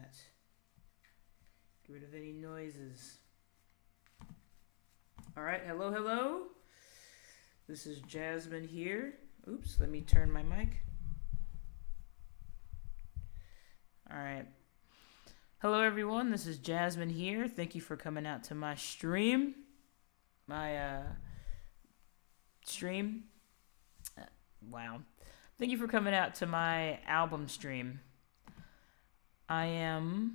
that. Get rid of any noises. Alright, hello, hello. This is Jasmine here. Oops, let me turn my mic. Alright. Hello everyone, this is Jasmine here. Thank you for coming out to my stream. Wow. Thank you for coming out to my album stream. I am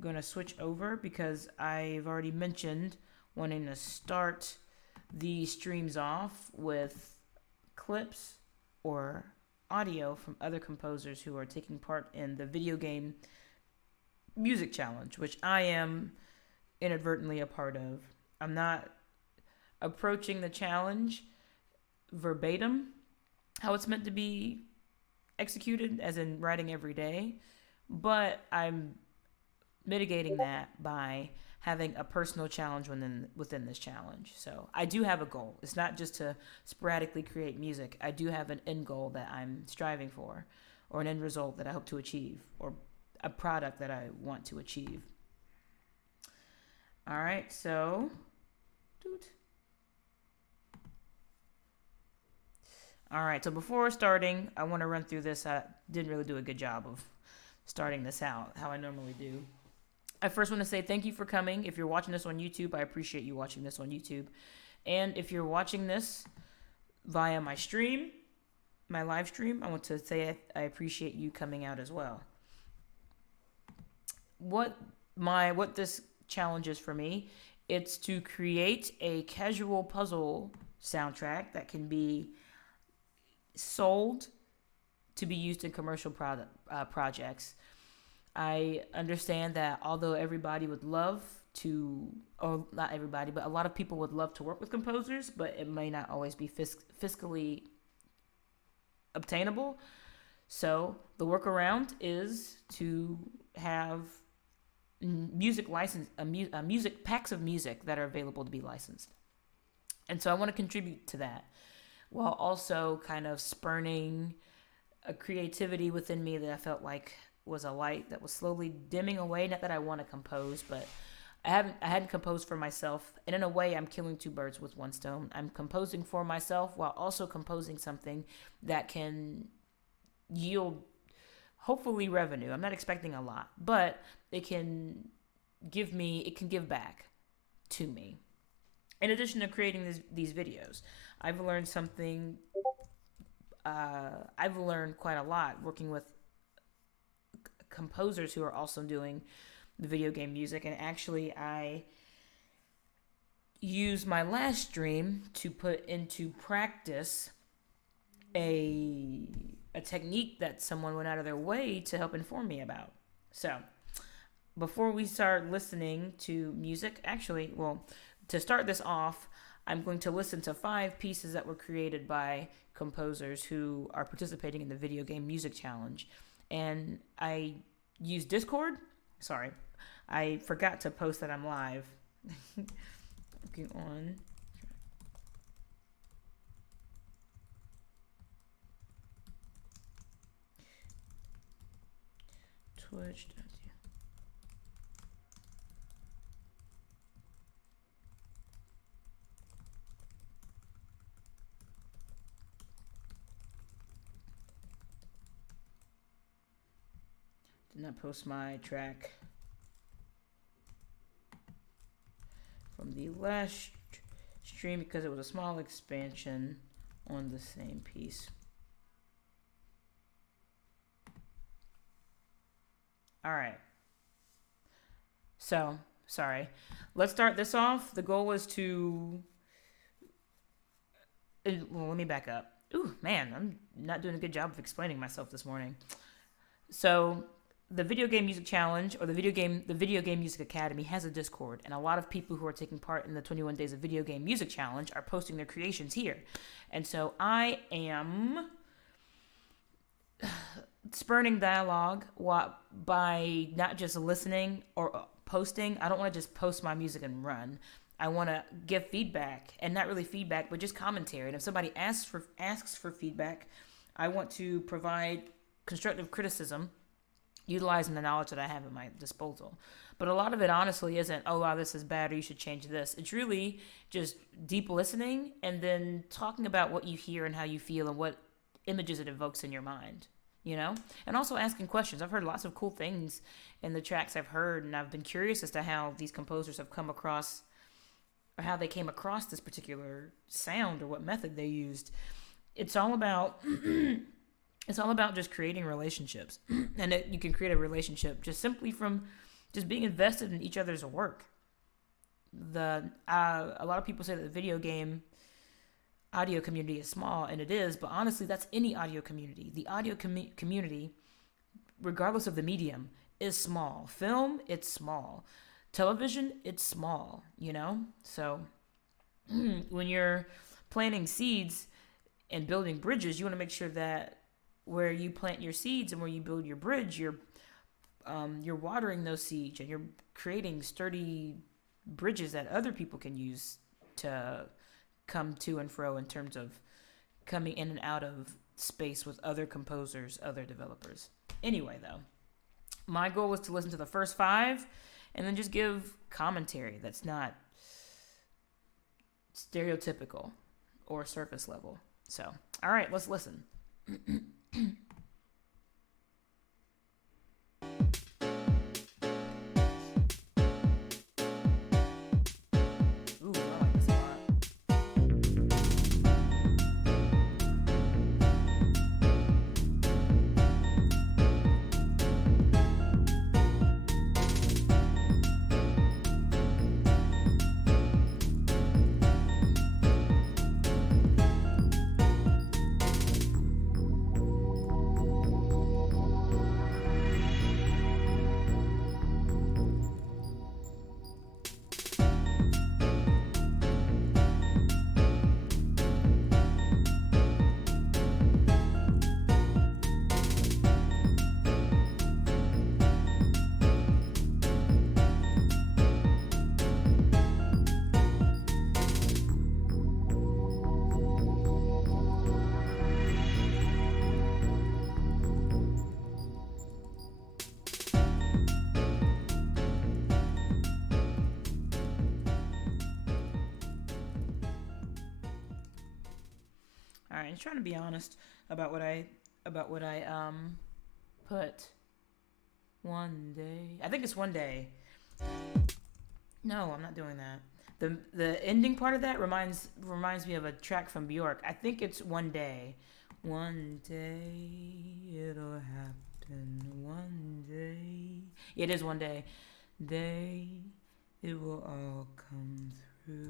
going to switch over because I've already mentioned wanting to start the streams off with clips or audio from other composers who are taking part in the video game music challenge, which I am inadvertently a part of. I'm not approaching the challenge verbatim how it's meant to be executed, as in writing every day, but I'm mitigating that by having a personal challenge within this challenge. So I do have a goal. It's not just to sporadically create music. I do have an end goal that I'm striving for, or an end result that I hope to achieve, or a product that I want to achieve. All right, so all right, so before starting, I want to run through this. I didn't really do a good job of starting this out how I normally do. I first want to say thank you for coming. If you're watching this on YouTube, I appreciate you watching this on YouTube. And if you're watching this via my stream, my live stream, I want to say I appreciate you coming out as well. What this challenge is for me, it's to create a casual puzzle soundtrack that can be sold to be used in commercial projects. I understand that although everybody would love to, or not everybody, but a lot of people would love to work with composers, but it may not always be fiscally obtainable. So the workaround is to have music license, music packs of music that are available to be licensed. And so I want to contribute to that while also kind of spurning a creativity within me that I felt like was a light that was slowly dimming away. Not that I want to compose, but I hadn't composed for myself. And in a way, I'm killing two birds with one stone. I'm composing for myself while also composing something that can yield, hopefully, revenue. I'm not expecting a lot, but it can give back to me. In addition to creating these videos, I've learned something. I've learned quite a lot working with composers who are also doing the video game music, and actually I used my last stream to put into practice a technique that someone went out of their way to help inform me about. So before we start listening to music, to start this off, I'm going to listen to 5 pieces that were created by composers who are participating in the video game music challenge. And I use Discord. Sorry, I forgot to post that I'm live. Looking on Twitch. Did not post my track from the last stream because it was a small expansion on the same piece. All right. So, sorry. Let's start this off. The goal was to... Well, let me back up. Ooh, man, I'm not doing a good job of explaining myself this morning. So, the Video Game Music Challenge, or the Video Game Music Academy, has a Discord, and a lot of people who are taking part in the 21 Days of Video Game Music Challenge are posting their creations here. And so I am spurning dialogue by not just listening or posting. I don't want to just post my music and run. I want to give feedback, and not really feedback, but just commentary. And if somebody asks for feedback, I want to provide constructive criticism utilizing the knowledge that I have at my disposal. But a lot of it honestly isn't, oh wow, this is bad or you should change this. It's really just deep listening and then talking about what you hear and how you feel and what images it evokes in your mind, you know? And also asking questions. I've heard lots of cool things in the tracks I've heard, and I've been curious as to how these composers have come across or how they came across this particular sound or what method they used. It's all about it's all about just creating relationships. And you can create a relationship just simply from just being invested in each other's work. A lot of people say that the video game audio community is small, and it is, but honestly, that's any audio community. The audio community, regardless of the medium, is small. Film, it's small. Television, it's small, you know? So when you're planting seeds and building bridges, you want to make sure that where you plant your seeds and where you build your bridge, you're watering those seeds and you're creating sturdy bridges that other people can use to come to and fro in terms of coming in and out of space with other composers, other developers. Anyway, though, my goal was to listen to the first 5 and then just give commentary that's not stereotypical or surface level. So, all right, let's listen. All right, I'm trying to be honest about what I put. One day, I think it's one day. No, I'm not doing that. The ending part of that reminds me of a track from Bjork. I think it's one day. One day it'll happen. One day. Yeah, it is one day. Day it will all come through.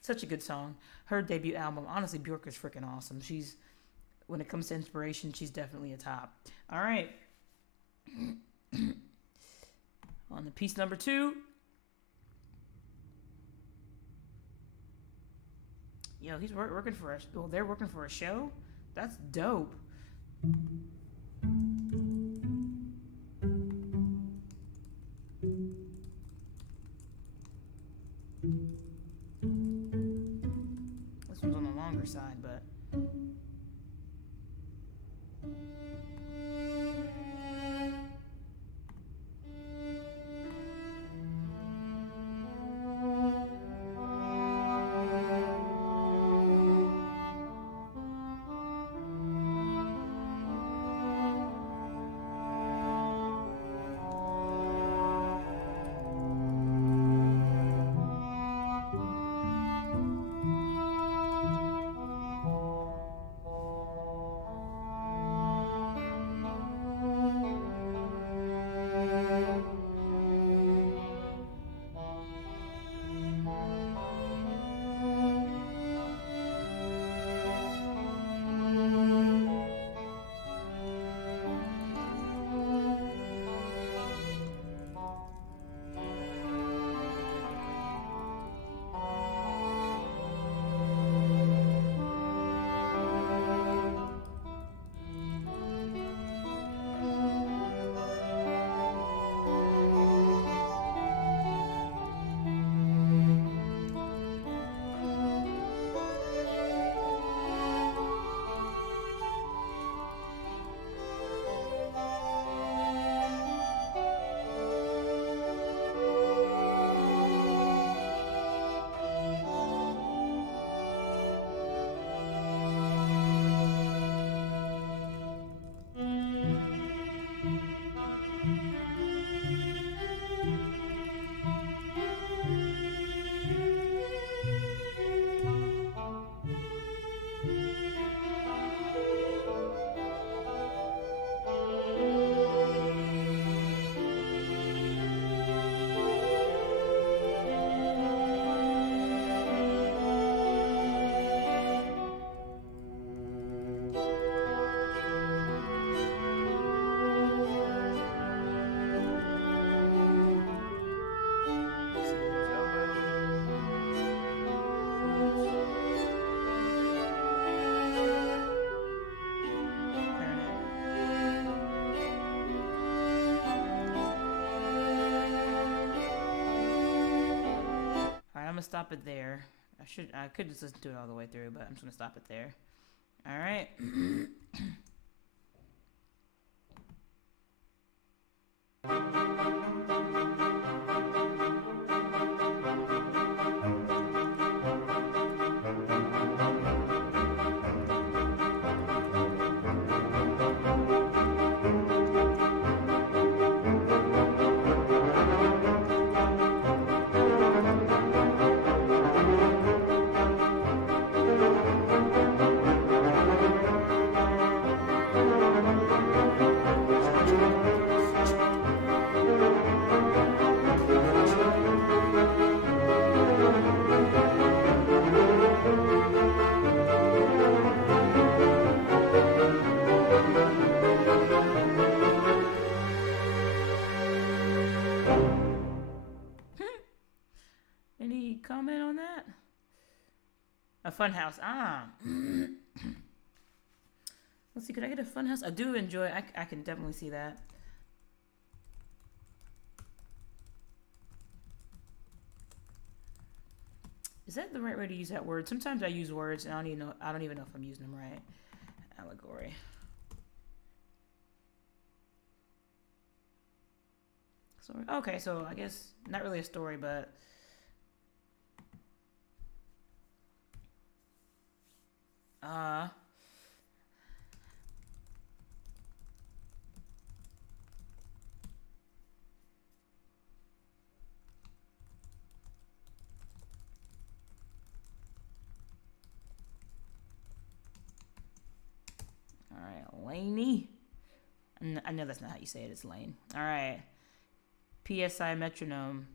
Such a good song. Her debut album. Honestly, Bjork is freaking awesome. When it comes to inspiration, she's definitely a top. All right. On to piece number 2. Yo, he's working for us. Well, they're working for a show? That's dope. This one's on the longer side, but... stop it there. I could just listen to it all the way through, but I'm just gonna stop it there. All right. Any comment on that? A fun house. Let's see, could I get a fun house? I do enjoy, I can definitely see that. Is that the right way to use that word? Sometimes I use words and I don't even know if I'm using them right. Allegory. Story. Okay, so I guess not really a story, but all right, Laney. I know that's not how you say it. It's Lane. All right. PSI metronome.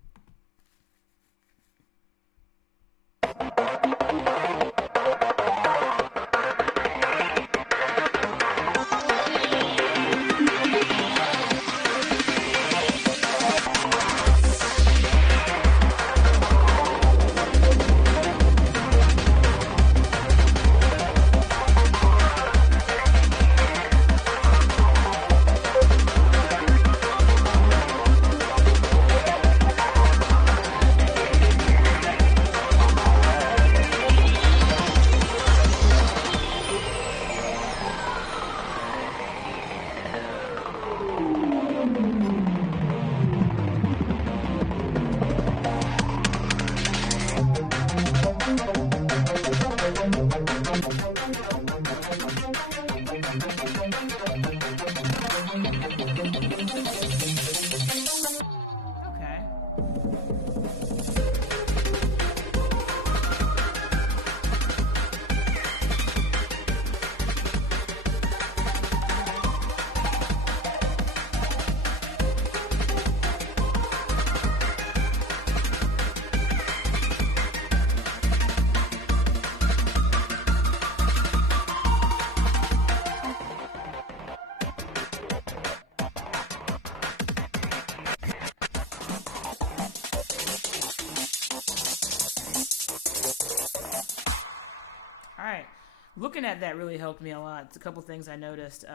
Looking at that really helped me a lot. It's a couple things I noticed.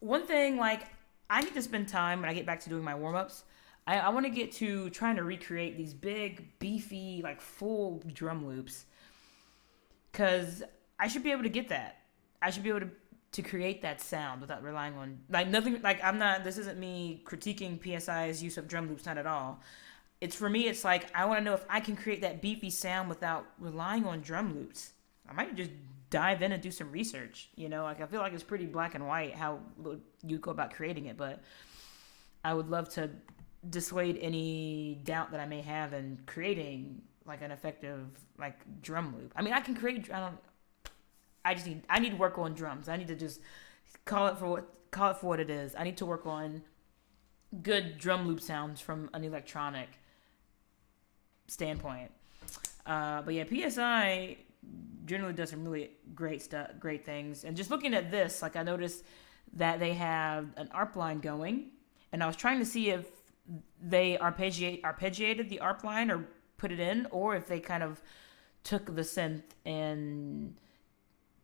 One thing, like, I need to spend time when I get back to doing my warm-ups. I want to get to trying to recreate these big, beefy, like, full drum loops. Because I should be able to get that. I should be able to create that sound without relying on, like, nothing, like, this isn't me critiquing PSI's use of drum loops, not at all. It's for me, it's like, I want to know if I can create that beefy sound without relying on drum loops. I might just dive in and do some research, you know? Like, I feel like it's pretty black and white how you go about creating it, but I would love to dissuade any doubt that I may have in creating, like, an effective, like, drum loop. I mean, I can create, I need work on drums. I need to just call it for what it is. I need to work on good drum loop sounds from an electronic standpoint. But yeah, PSI generally does some really great things. And just looking at this, like, I noticed that they have an ARP line going, and I was trying to see if they arpeggiated the ARP line or put it in, or if they kind of took the synth and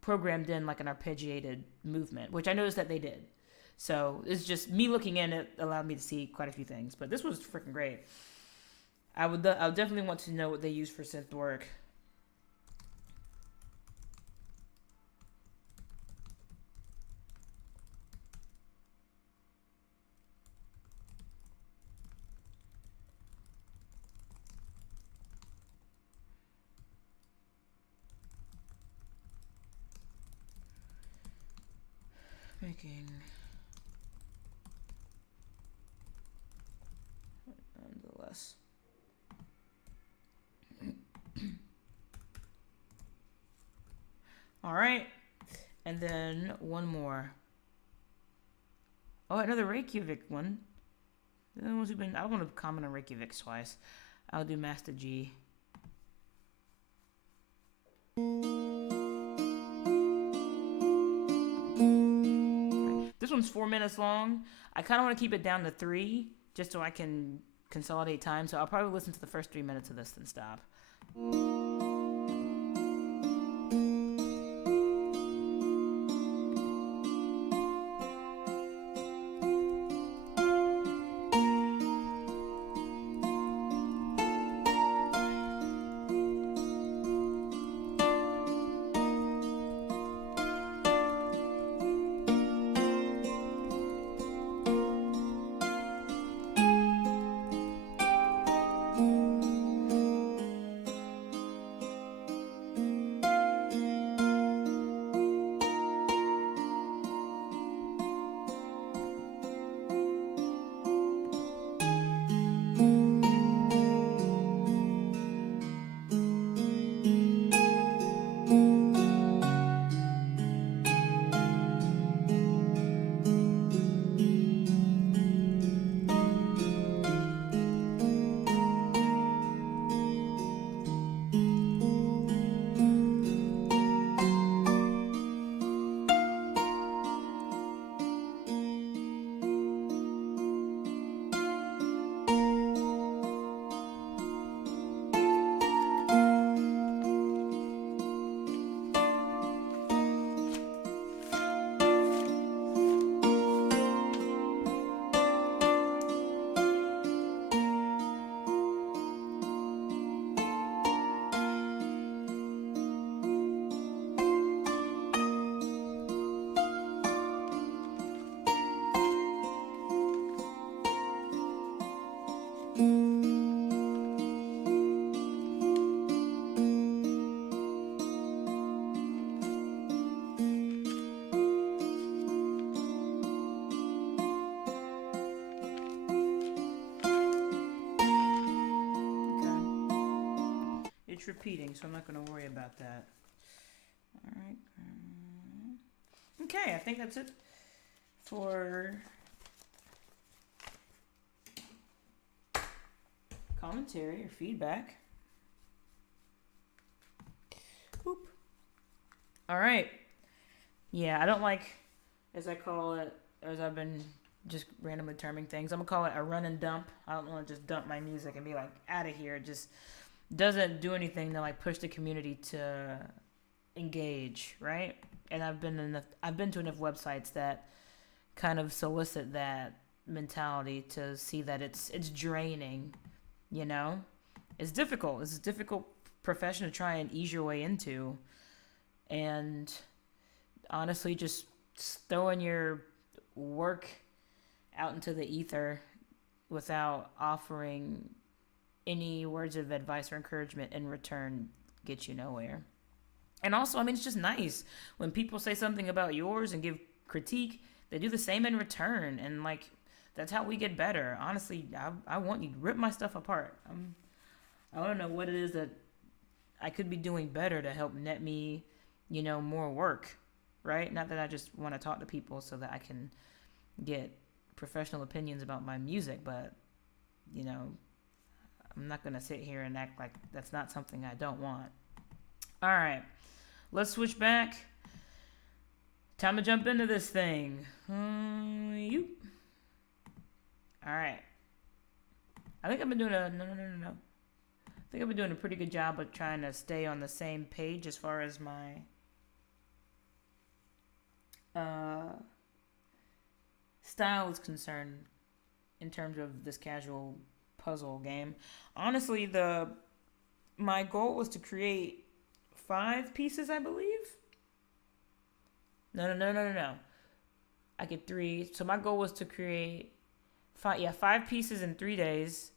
programmed in like an arpeggiated movement, which I noticed that they did. So it's just me looking in, it allowed me to see quite a few things. But this was freaking great. I would definitely want to know what they use for synth work. Making nonetheless. All right, and then one more. Oh, another Reykjavik one. The ones who've been. I don't want to comment on Reykjavik twice. I'll do Master G. This one's 4 minutes long. I kind of want to keep it down to 3, just so I can consolidate time. So I'll probably listen to the first 3 minutes of this, then stop. Repeating, so I'm not going to worry about that. All right. Okay, I think that's it for commentary or feedback. Boop. All right. Yeah, I don't like, as I call it, as I've been just randomly terming things, I'm going to call it a run and dump. I don't want to just dump my music and be like, out of here. Just doesn't do anything to like push the community to engage, right? And I've been to enough websites that kind of solicit that mentality to see that it's draining, you know? It's difficult. It's a difficult profession to try and ease your way into. And honestly, just throwing your work out into the ether without offering any words of advice or encouragement in return gets you nowhere. And also, I mean, it's just nice when people say something about yours and give critique, they do the same in return. And like, that's how we get better. Honestly, I want you to rip my stuff apart. I want to know what it is that I could be doing better to help net me, you know, more work, right? Not that I just want to talk to people so that I can get professional opinions about my music, but, you know, I'm not going to sit here and act like that's not something I don't want. All right. Let's switch back. Time to jump into this thing. You. All right. I think I've been doing no. I think I've been doing a pretty good job of trying to stay on the same page as far as my style is concerned in terms of this casual puzzle game. Honestly, my goal was to create 5 pieces, I believe. No. I get 3. So my goal was to create 5 pieces in 3 days.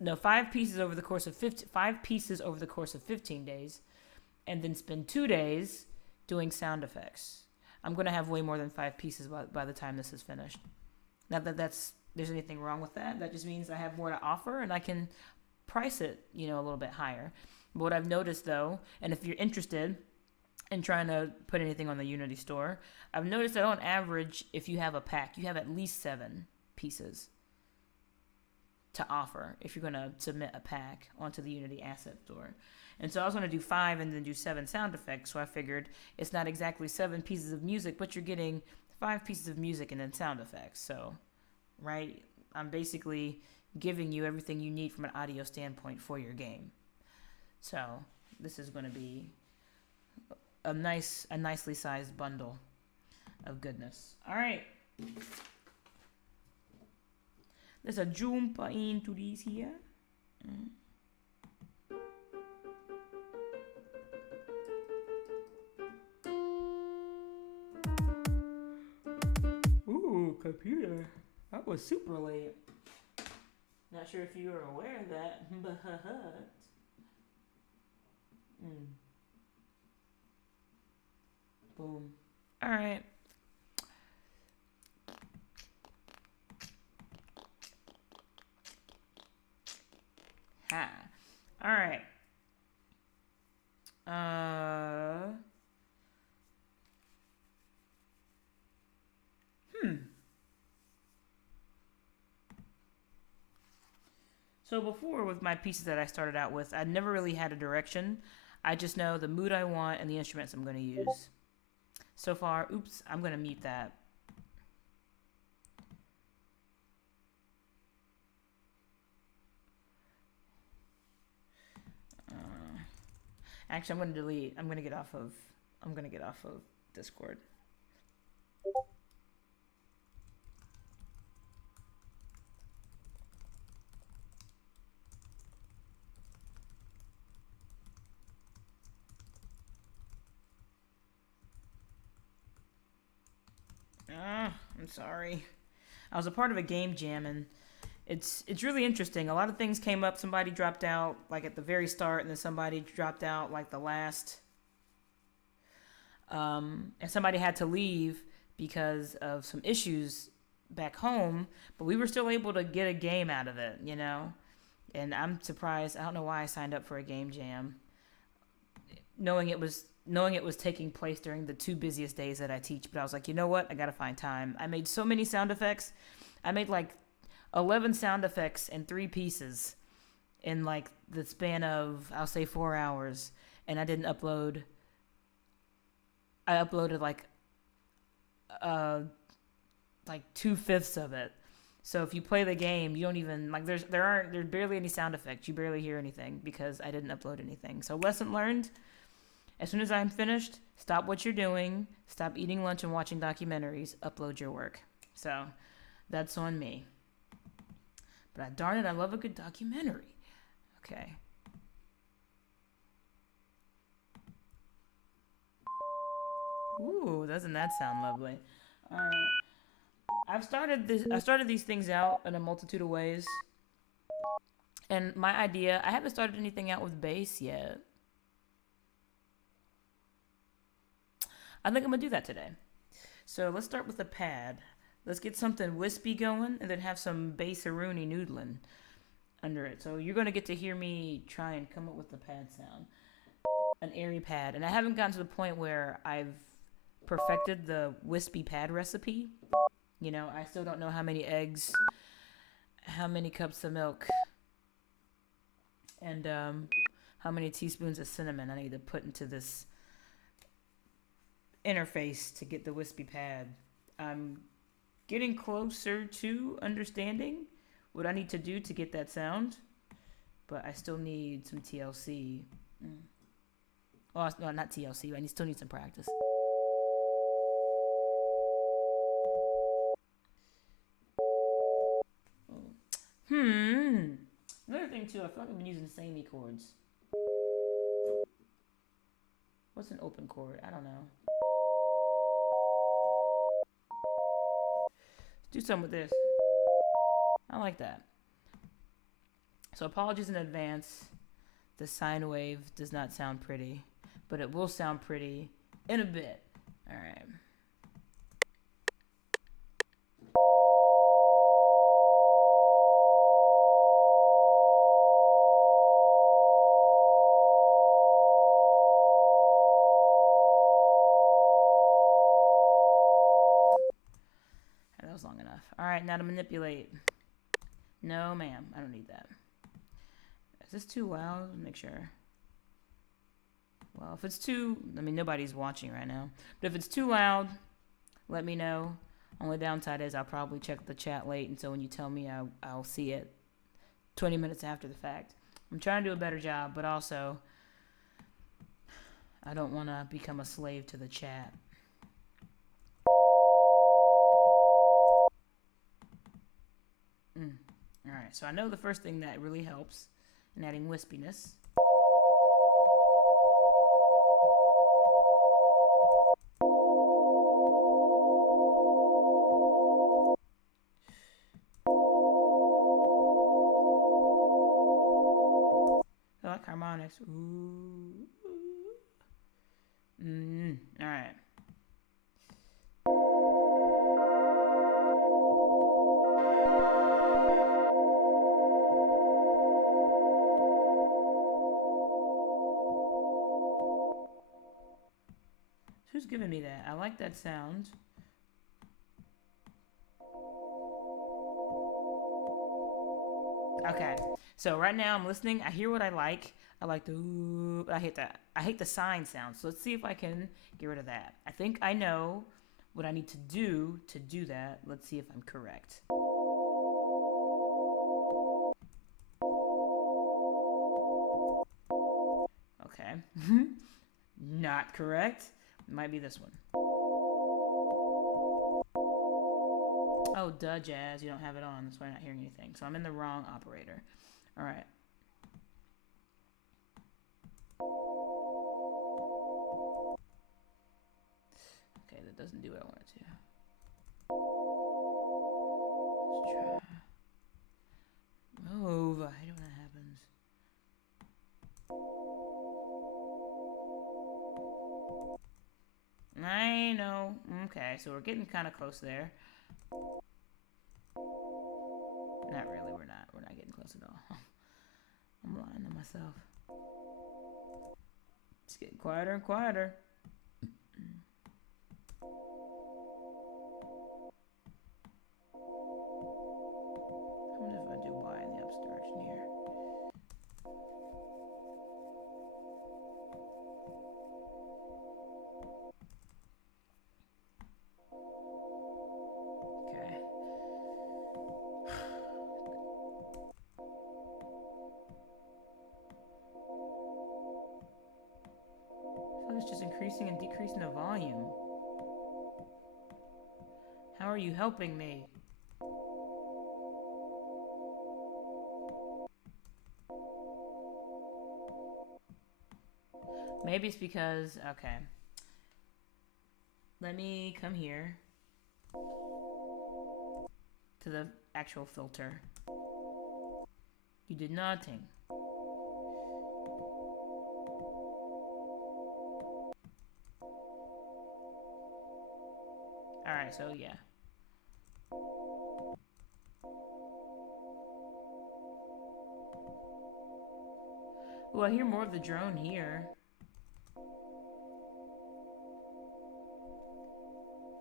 No, 5 pieces over the course of 15 days, and then spend 2 days doing sound effects. I'm gonna have way more than 5 pieces by the time this is finished. Not that there's anything wrong with that. That just means I have more to offer and I can price it, a little bit higher. But what I've noticed though, and if you're interested in trying to put anything on the Unity store, I've noticed that on average, if you have a pack, you have at least 7 pieces to offer if you're going to submit a pack onto the Unity asset store. And so I was going to do 5 and then do 7 sound effects. So I figured it's not exactly 7 pieces of music, but you're getting 5 pieces of music and then sound effects. So, right, I'm basically giving you everything you need from an audio standpoint for your game. So this is going to be a nicely sized bundle of goodness. All right. Let's jump into these here. Ooh, computer. That was super late. Not sure if you were aware of that, but boom. All right. Ha. All right. So before, with my pieces that I started out with, I never really had a direction. I just know the mood I want and the instruments I'm going to use. So far, oops, I'm going to mute that. Actually, I'm going to delete. I'm going to get off of Discord. I'm sorry. I was a part of a game jam, and it's really interesting. A lot of things came up. Somebody dropped out like at the very start, and then somebody dropped out like the last. And somebody had to leave because of some issues back home, but we were still able to get a game out of it, And I'm surprised. I don't know why I signed up for a game jam, knowing it was taking place during the 2 busiest days that I teach. But I was like, you know what? I gotta find time. I made so many sound effects. I made like 11 sound effects in 3 pieces in like the span of, I'll say, 4 hours. And I didn't upload. I uploaded like 2/5 of it. So if you play the game, you don't even like there's barely any sound effects. You barely hear anything because I didn't upload anything. So lesson learned. As soon as I'm finished, stop what you're doing, stop eating lunch and watching documentaries, upload your work. So that's on me. But darn it, I love a good documentary. Okay. Ooh, doesn't that sound lovely? All right. I started these things out in a multitude of ways. And my idea, I haven't started anything out with bass yet. I think I'm going to do that today. So let's start with a pad. Let's get something wispy going and then have some bass-a-rooney noodling under it. So you're going to get to hear me try and come up with the pad sound. An airy pad. And I haven't gotten to the point where I've perfected the wispy pad recipe. I still don't know how many eggs, how many cups of milk, and how many teaspoons of cinnamon I need to put into this interface to get the wispy pad. I'm getting closer to understanding what I need to do to get that sound, but I still need some TLC. Oh, no, not TLC. I still need some practice. too. I feel like I've been using the same E chords. What's an open chord? I don't know. Let's do something with this. I like that. So apologies in advance. The sine wave does not sound pretty, but it will sound pretty in a bit. All right. That was long enough. All right, now to manipulate. No, ma'am, I don't need that. Is this too loud? Make sure. Well, if it's too, I mean, nobody's watching right now. But if it's too loud, let me know. Only downside is I'll probably check the chat late, and so when you tell me, I'll see it 20 minutes after the fact. I'm trying to do a better job, but also I don't want to become a slave to the chat. All right, so I know the first thing that really helps in adding wispiness. I like harmonics. Ooh. All right. Who's giving me that? I like that sound. Okay, so right now I'm listening. I hear what I like. I like the ooh, I hate that. I hate the sine sound. So let's see if I can get rid of that. I think I know what I need to do that. Let's see if I'm correct. Okay. Not correct. Might be this one. Oh, duh, Jazz. You don't have it on. That's why I'm not hearing anything. So I'm in the wrong operator. All right. Okay, that doesn't do what I want it to. Let's try. Move. I hate when that happens. I know. Okay, so we're getting kind of close there. Not really, we're not. We're not getting close at all. I'm lying to myself. It's getting quieter and quieter. I wonder if I do Y in the opposite direction here. It's just increasing and decreasing the volume. How are you helping me? Maybe it's because, okay. Let me come here to the actual filter. You did nothing. Alright, so yeah. Oh, I hear more of the drone here.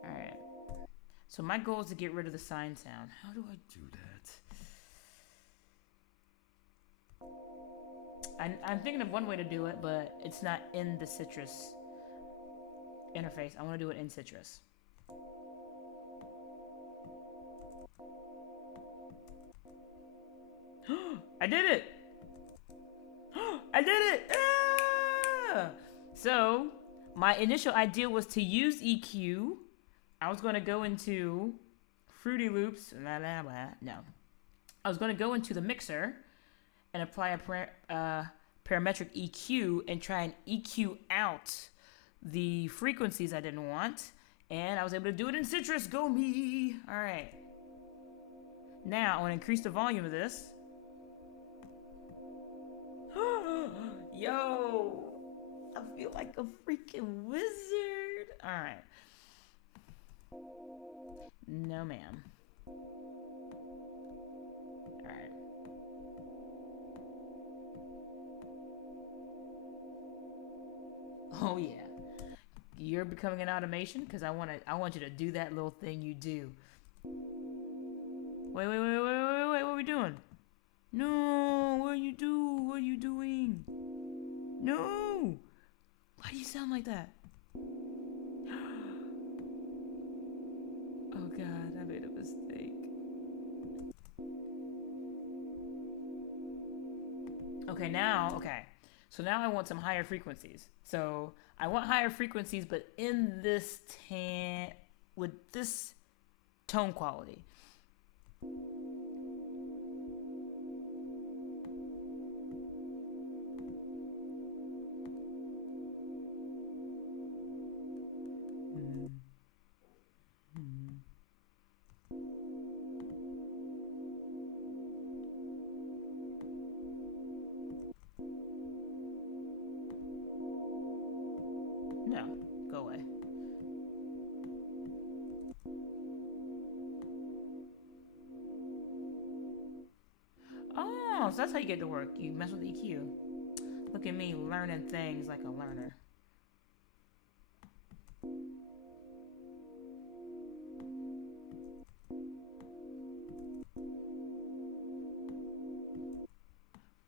Alright. So my goal is to get rid of the sine sound. How do I do that? I'm thinking of one way to do it, but it's not in the Citrus interface. I want to do it in Citrus. I did it! I did it! Ah! So, my initial idea was to use EQ. I was going to go into Fruity Loops. Blah, blah, blah. No. I was going to go into the mixer and apply a parametric EQ and try and EQ out the frequencies I didn't want. And I was able to do it in Citrus. Go me! All right. Now I want to increase the volume of this. Yo! I feel like a freaking wizard. All right. No, ma'am. All right. Oh yeah. You're becoming an automation because I want you to do that little thing you do. Wait. What are we doing? No, what are you doing? No. Why do you sound like that? Oh God, I made a mistake. Okay. So now I want some higher frequencies. So I want higher frequencies, but in this with this tone quality. No, go away. Oh, so that's how you get to work. You mess with EQ. Look at me learning things like a learner.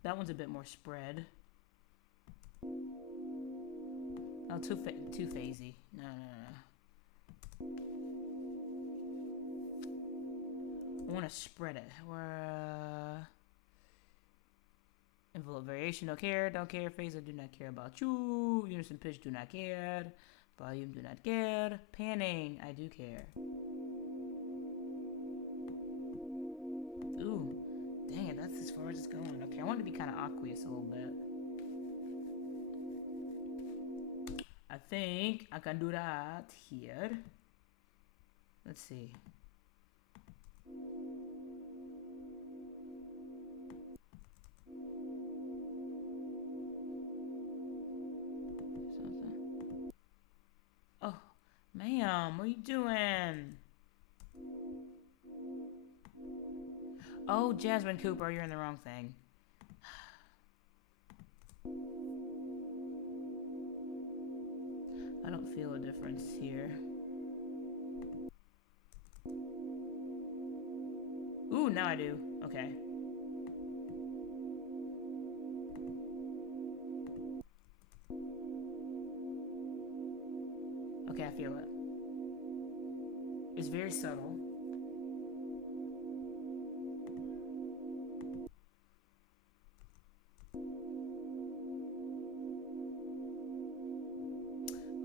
That one's a bit more spread. Oh, too phasey. No. I want to spread it. Envelope variation, don't care. Phaser, do not care about you. Unison pitch, do not care. Volume, do not care. Panning, I do care. Ooh, dang it, that's as far as it's going. Okay, I want it to be kind of aqueous a little bit. I think I can do that here. Let's see. Oh, ma'am, what are you doing? Oh, Jasmine Cooper, you're in the wrong thing. I don't feel a difference here. Ooh, now I do. Okay. Okay, I feel it. It's very subtle.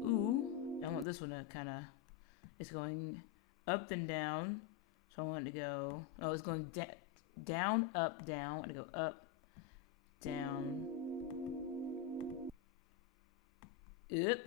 Ooh, I want this one to kind of, it's going up and down. So I want it to go, oh, it's going down, up, down. I want to go up, down, up.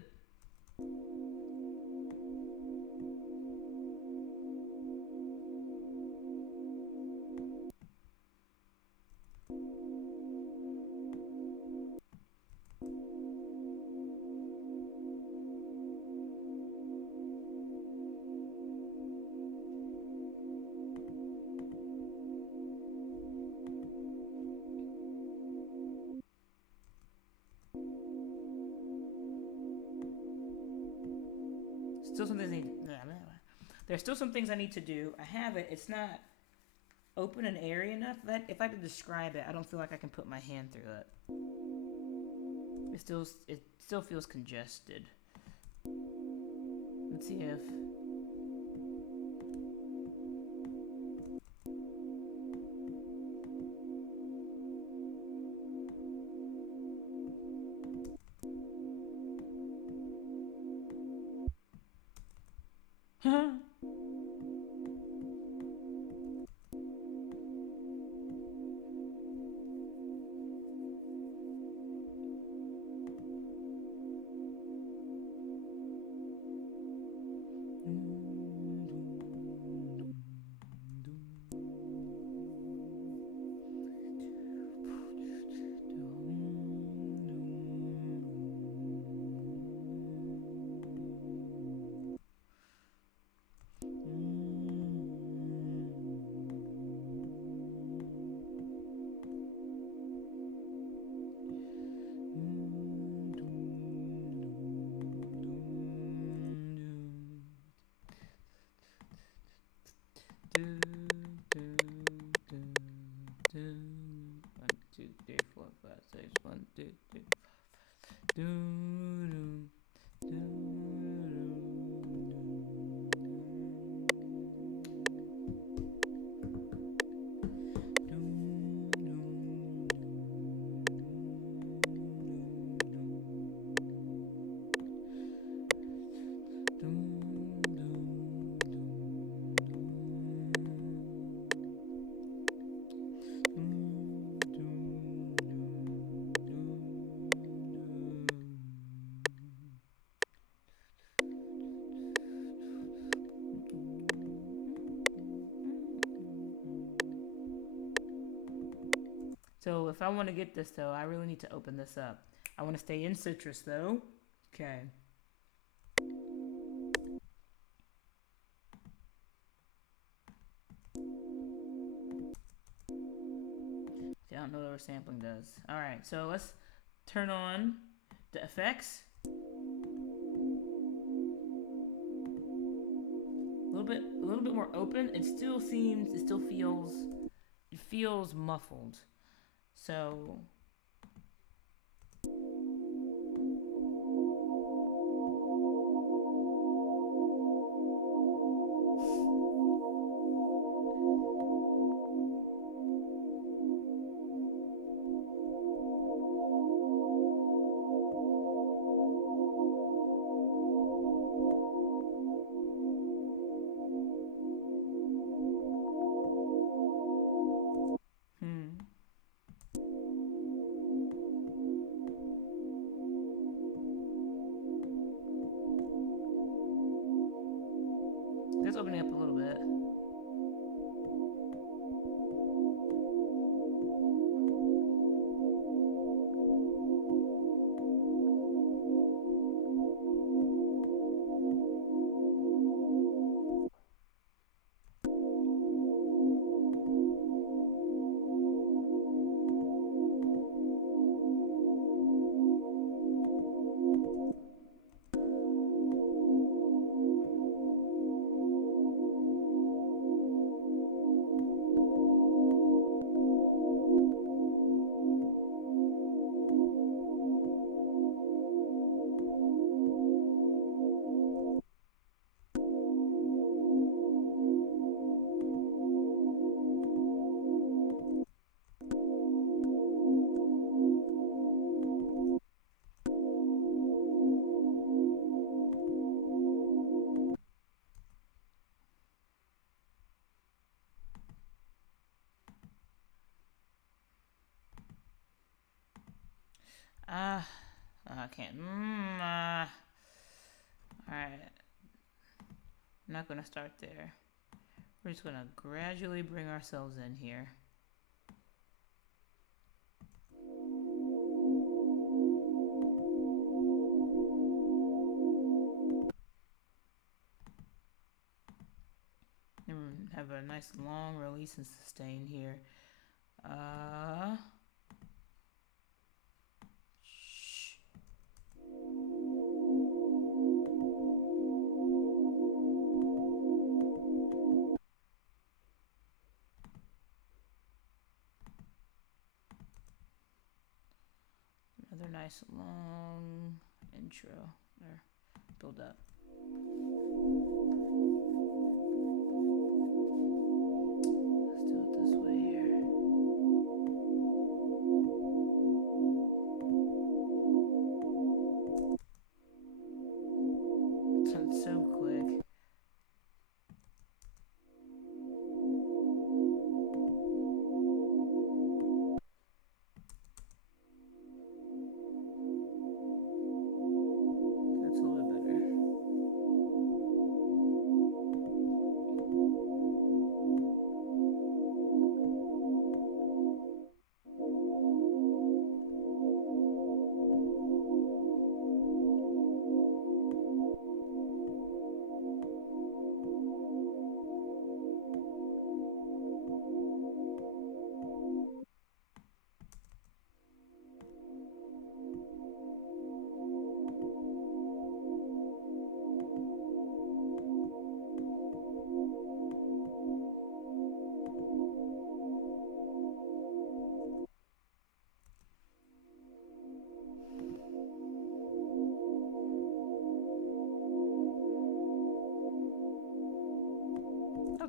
There's still some things I need to do. I have it. It's not open and airy enough. That if I had to describe it, I don't feel like I can put my hand through it. It still feels congested. Let's see if. 6. 1, 2, 3, 4. Doo, doo, doo. So if I want to get this though, I really need to open this up. I want to stay in Citrus though. Okay. See, I don't know what sampling does. All right, so let's turn on the effects. A little bit more open. It still feels muffled. So that's opening up a little bit. I can't. Alright. I'm not going to start there. We're just going to gradually bring ourselves in here. And have a nice long release and sustain here. Another nice long intro there. Build up. Let's do it this way here. It's so quick. That's a little bit better.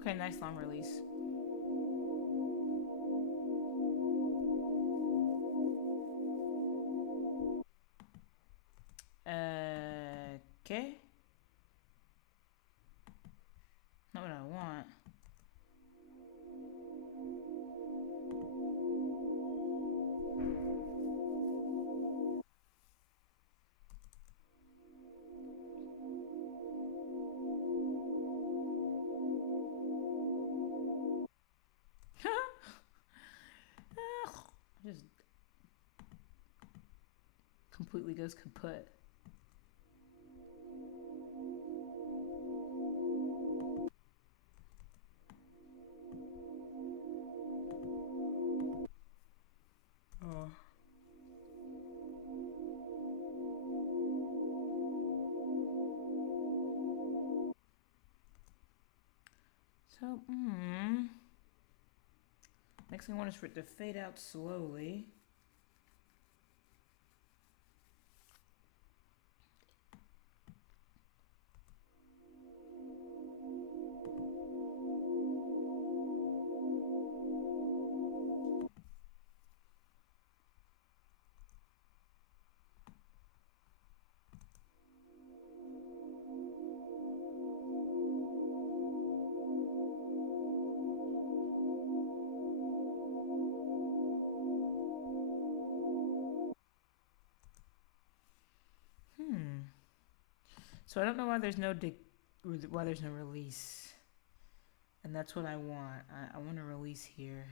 Okay, nice long release. Okay. Not what I want. Just completely goes kaput. Oh. So, next thing I want is for it to fade out slowly. So I don't know why there's no release, and that's what I want. I want a release here.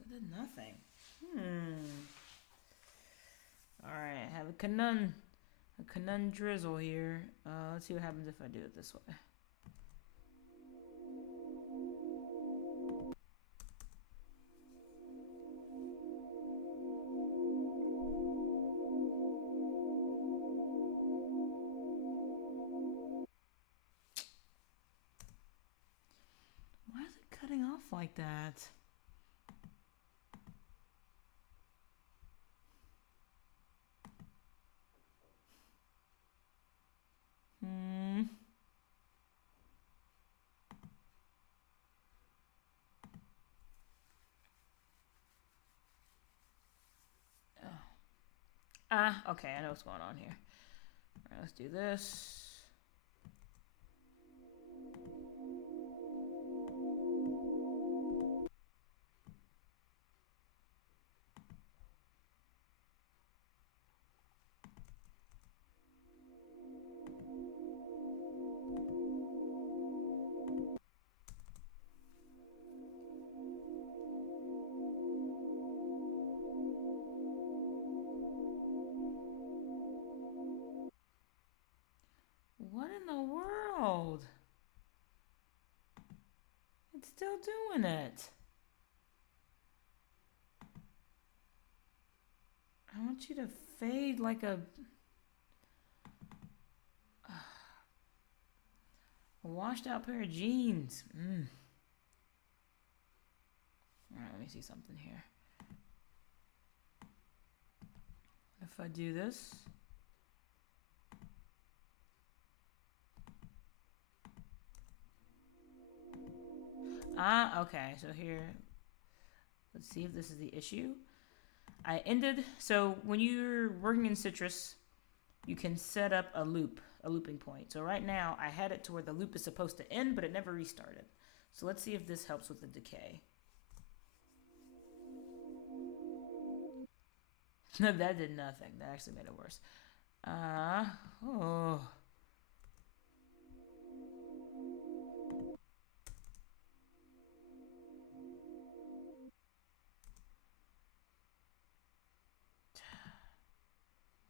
That did nothing. All right, I have a drizzle here. Let's see what happens if I do it this way. Why is it cutting off like that? Okay, I know what's going on here. All right, let's do this. What in the world? It's still doing it. I want you to fade like a washed out pair of jeans. Alright, let me see something here. If I do this. Okay, so here, let's see if this is the issue. I ended, so when you're working in Citrus, you can set up a looping point. So right now, I had it to where the loop is supposed to end, but it never restarted. So let's see if this helps with the decay. No, that did nothing. That actually made it worse.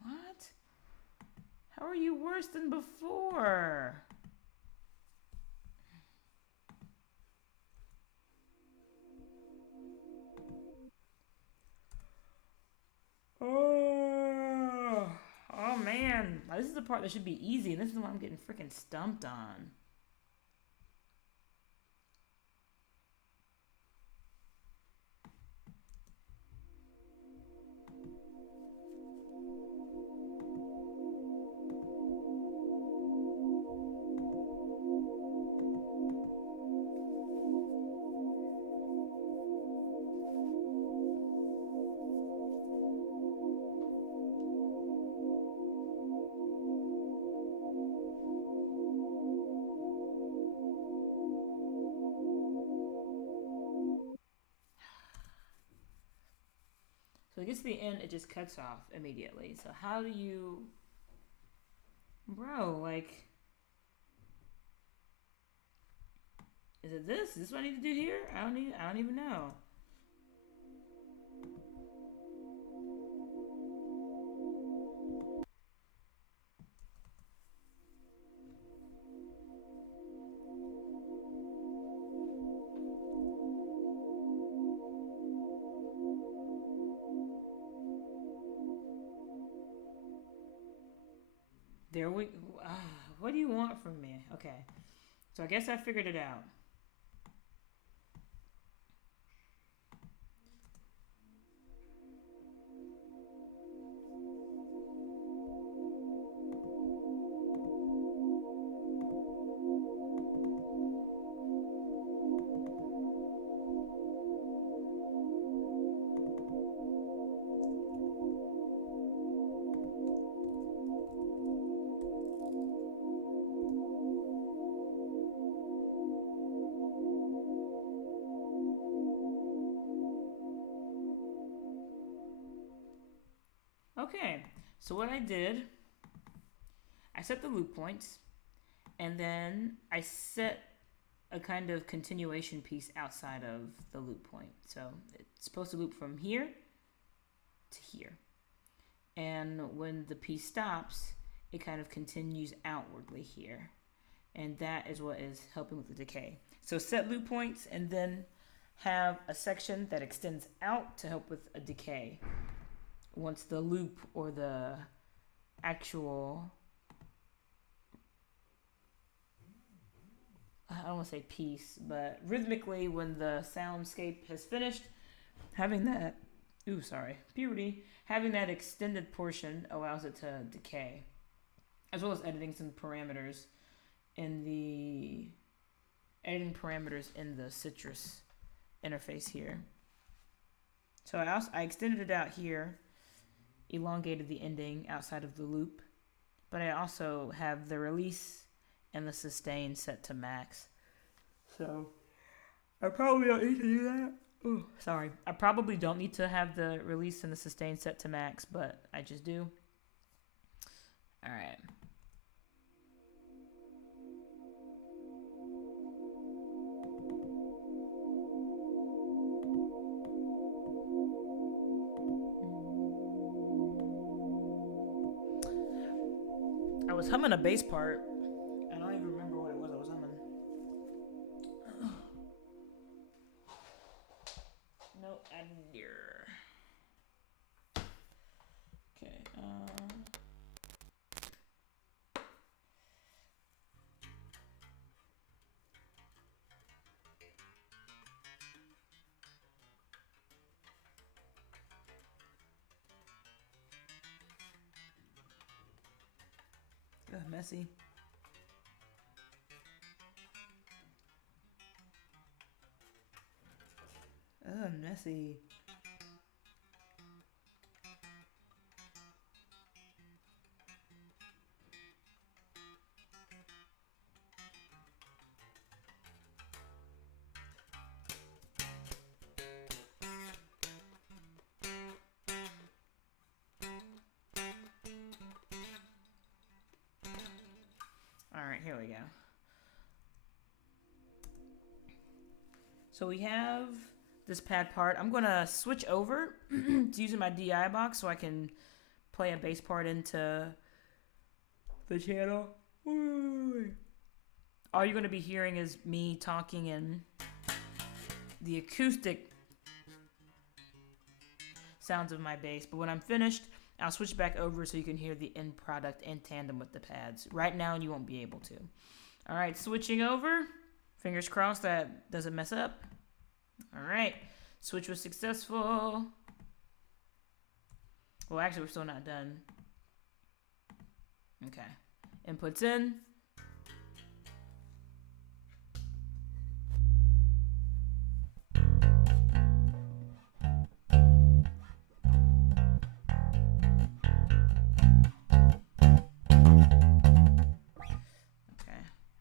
What? How are you worse than before? Oh man. This is the part that should be easy, and this is what I'm getting freaking stumped on. So it gets to the end, it just cuts off immediately. So how do you, bro? Like, is it this? Is this what I need to do here? I don't even know. There we. What do you want from me? Okay, so I guess I figured it out. Okay, so what I did, I set the loop points, and then I set a kind of continuation piece outside of the loop point. So it's supposed to loop from here to here. And when the piece stops, it kind of continues outwardly here. And that is what is helping with the decay. So set loop points and then have a section that extends out to help with a decay. Once the loop or the actual, I don't want to say piece, but rhythmically when the soundscape has finished, having that, puberty, having that extended portion allows it to decay, as well as editing some parameters in the Citrus interface here. So I extended it out here, elongated the ending outside of the loop, but I also have the release and the sustain set to max. So I probably don't need to do that. I probably don't need to have the release and the sustain set to max, but I just do. All right. I was humming a bass part. I don't even remember what it was I was humming. Nope, I didn't hear. Okay. Messy. Messy. Alright, here we go. So we have this pad part. I'm going to switch over to using my DI box so I can play a bass part into the channel. All you're going to be hearing is me talking and the acoustic sounds of my bass. But when I'm finished, I'll switch back over so you can hear the end product in tandem with the pads. Right now, you won't be able to. All right, switching over. Fingers crossed that doesn't mess up. All right, switch was successful. Well, actually, we're still not done. Okay, inputs in.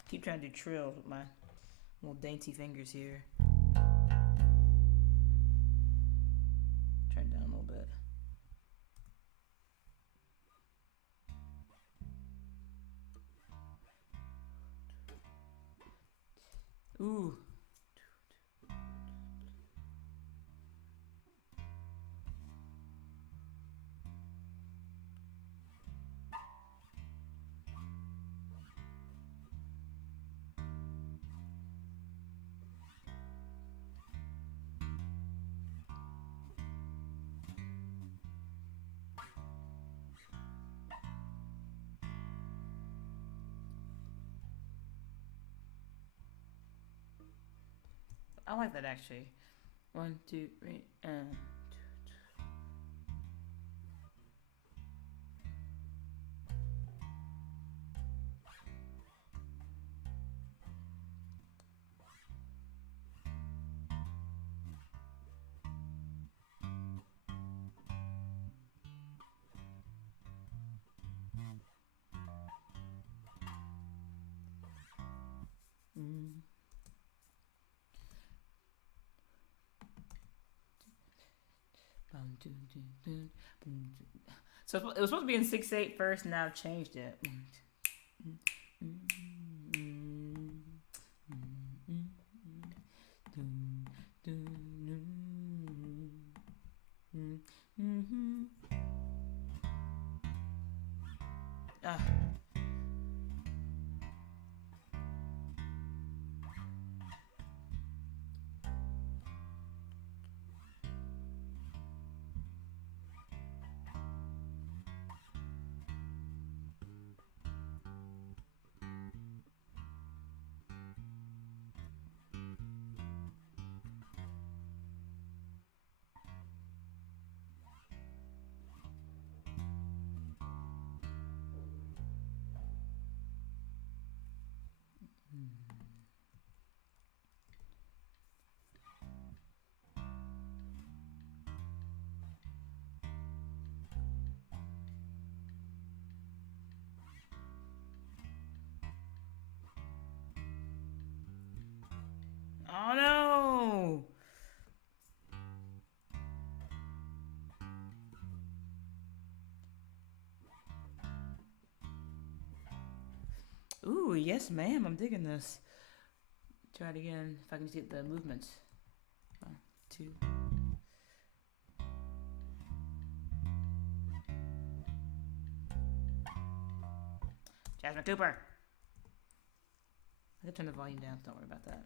Keep trying to do trills with my little dainty fingers here. Turn it down a little bit. Ooh. I like that actually. 1, 2, 3, and. So it was supposed to be in 6/8 first, and now I've changed it. Oh no! Ooh, yes, ma'am. I'm digging this. Try it again. If I can just get the movement. 1, 2. Jasmine Cooper. I can turn the volume down. Don't worry about that.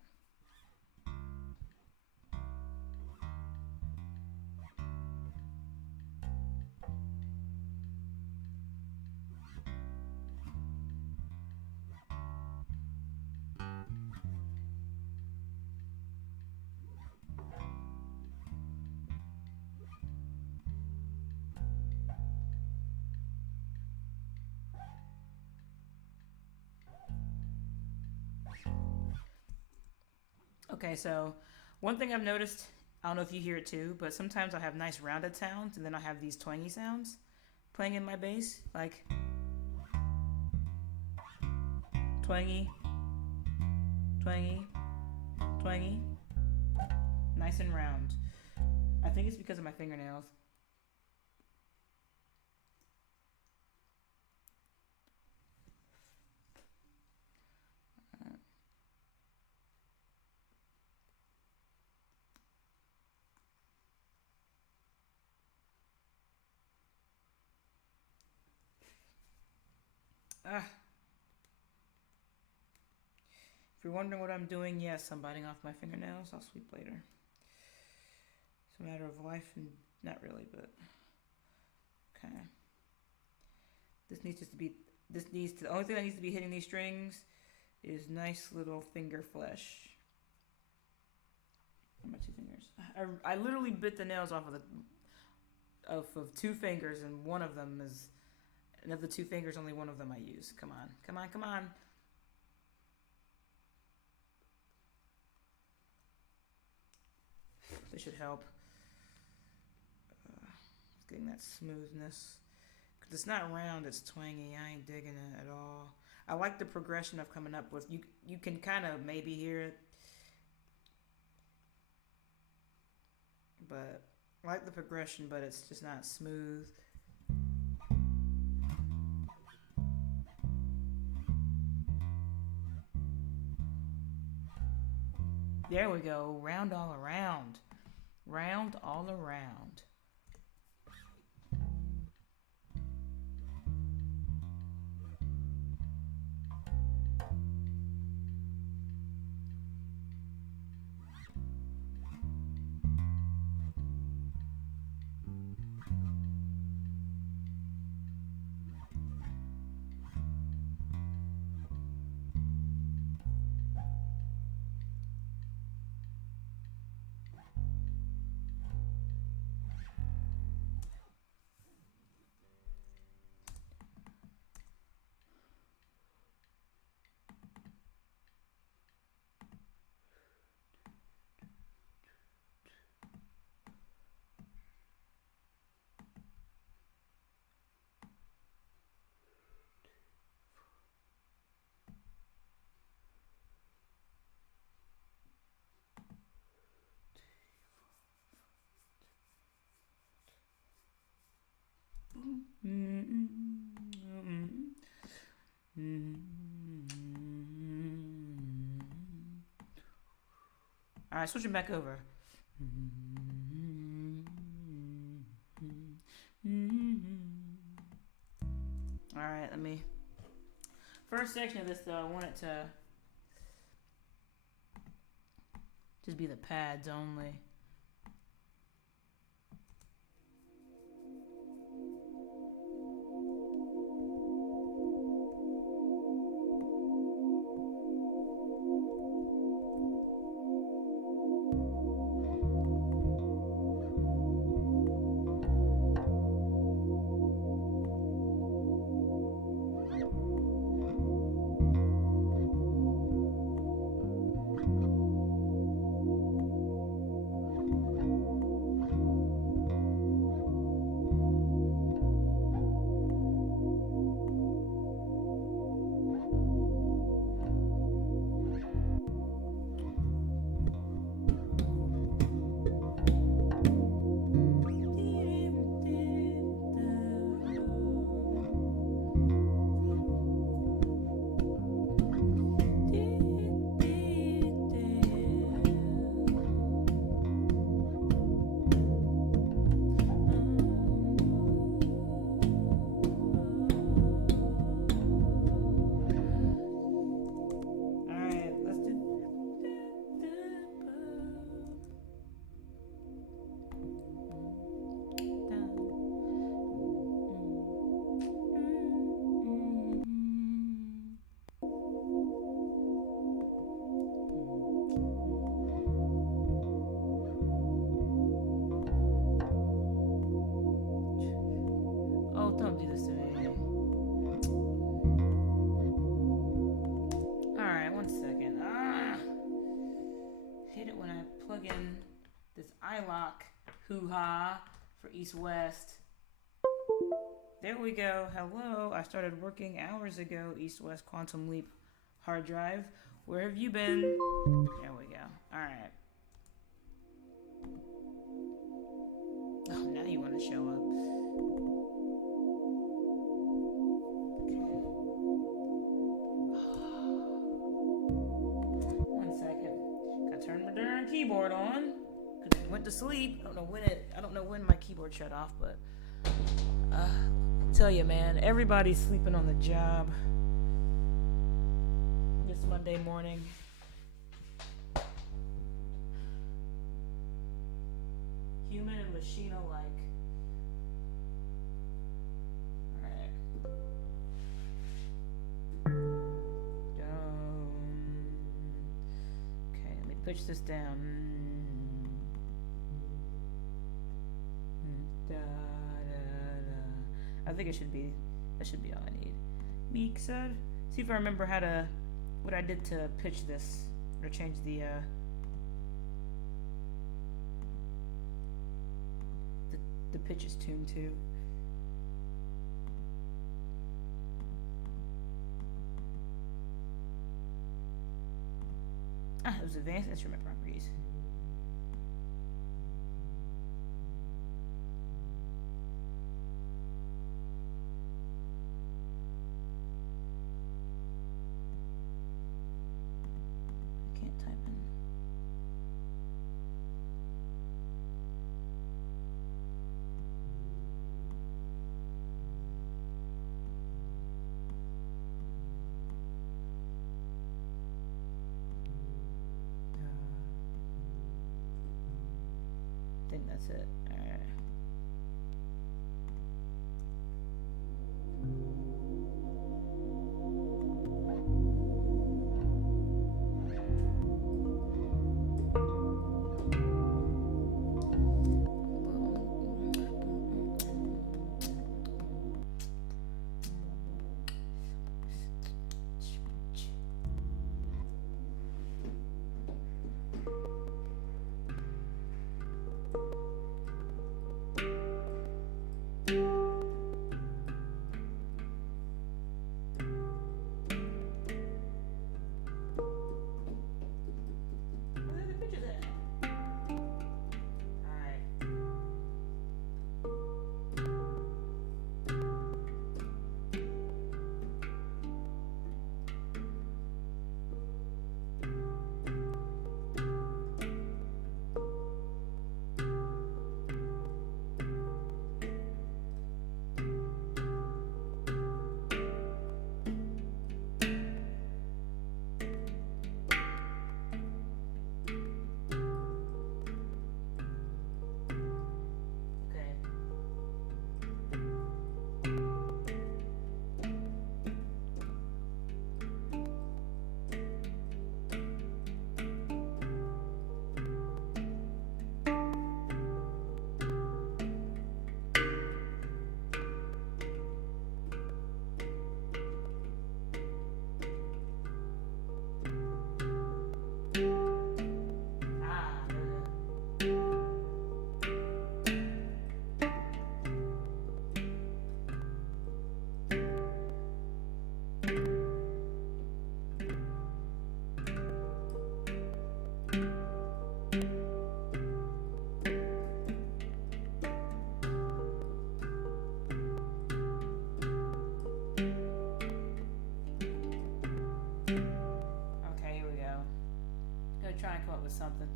Okay, so one thing I've noticed, I don't know if you hear it too, but sometimes I have nice rounded sounds, and then I have these twangy sounds playing in my bass, like twangy, twangy, twangy, nice and round. I think it's because of my fingernails. If you're wondering what I'm doing, yes, I'm biting off my fingernails. I'll sleep later. It's a matter of life and not really, but okay. The only thing that needs to be hitting these strings is nice little finger flesh. My 2 fingers. I literally bit the nails off of 2 fingers, and one of them is. And of the 2 fingers, only one of them I use. Come on, come on, come on. This should help. Getting that smoothness. Because it's not round, it's twangy. I ain't digging it at all. I like the progression I've coming up with. You can kind of maybe hear it. But I like the progression, but it's just not smooth. There we go. Round all around. Round all around. All right, switching back over. All right, let me. First section of this, though, I want it to just be the pads only. Don't do this to me. Alright, 1 second. Hate it when I plug in this iLock hoo-ha for East-West. There we go. Hello. I started working hours ago. East-West Quantum Leap hard drive. Where have you been? There we go. Alright. Oh, now you want to show up. Keyboard on because it went to sleep. I don't know when my keyboard shut off, but I tell you, man, everybody's sleeping on the job this Monday morning. Human and machine alike. All right. Push this down. I think that should be all I need. Mixer. See if I remember what I did to pitch this or change the pitch is tuned to. It was advanced instrument properties. I can't type in. That's it. All right. Try and come up with something.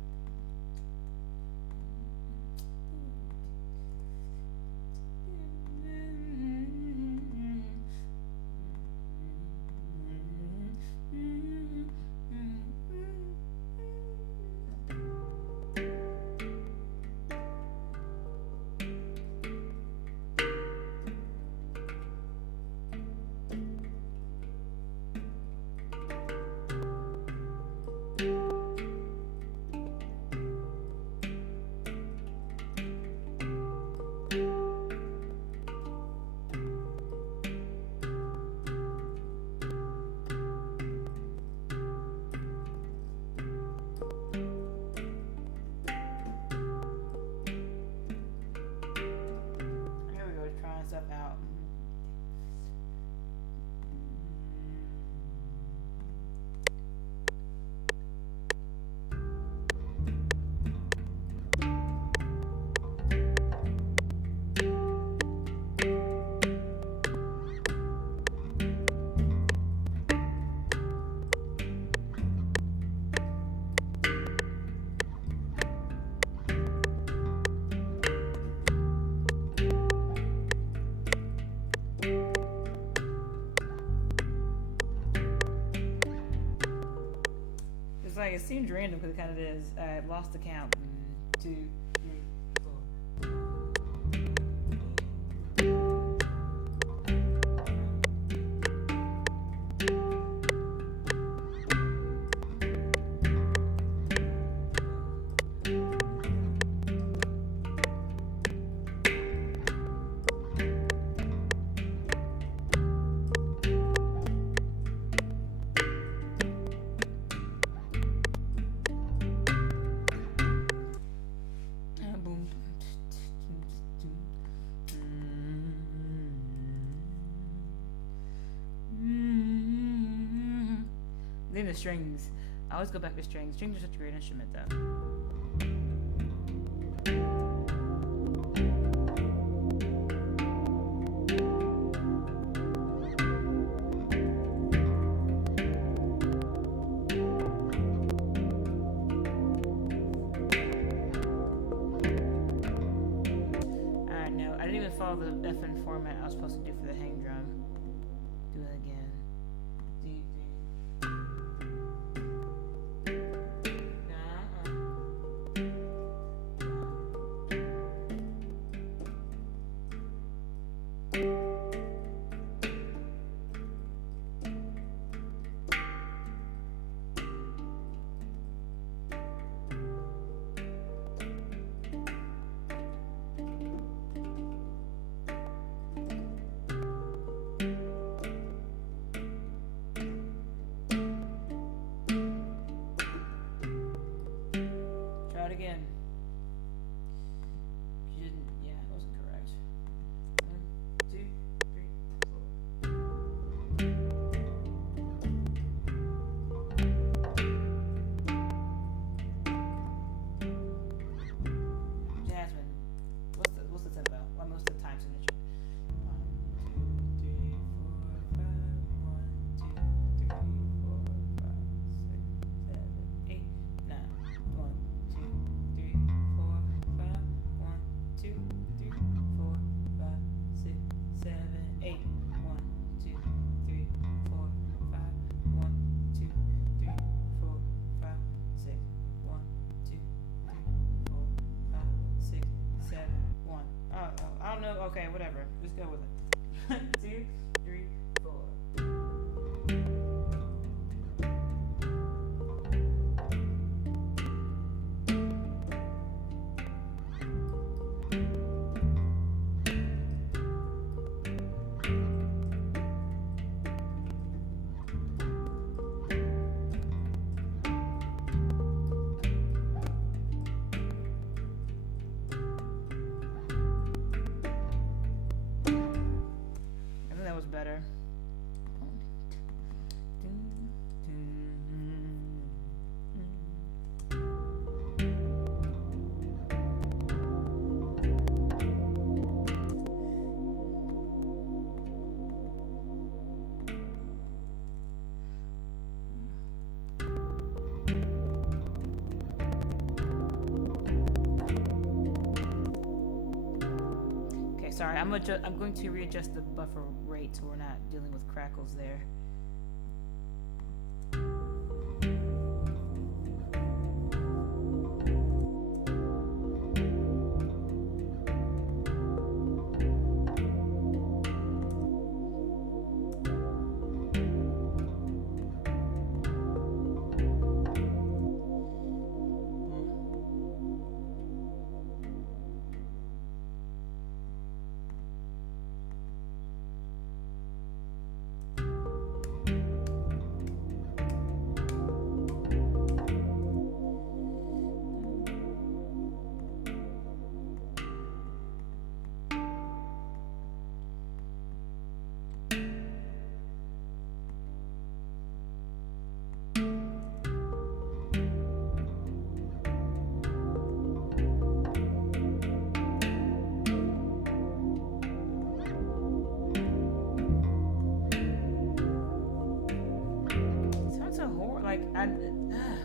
Stuff out. Like, it seemed random because it kind of is. I've lost the count. 1, 2, 3, Then the strings. I always go back to strings. Strings are such a great instrument, though. Follow the FN format I was supposed to do for the hang drum. Do it again. D. Okay, whatever. Just go with it. 2, 3, 4. Better. Okay, sorry. I'm going to readjust the buffer rate so we're not dealing with crackles there.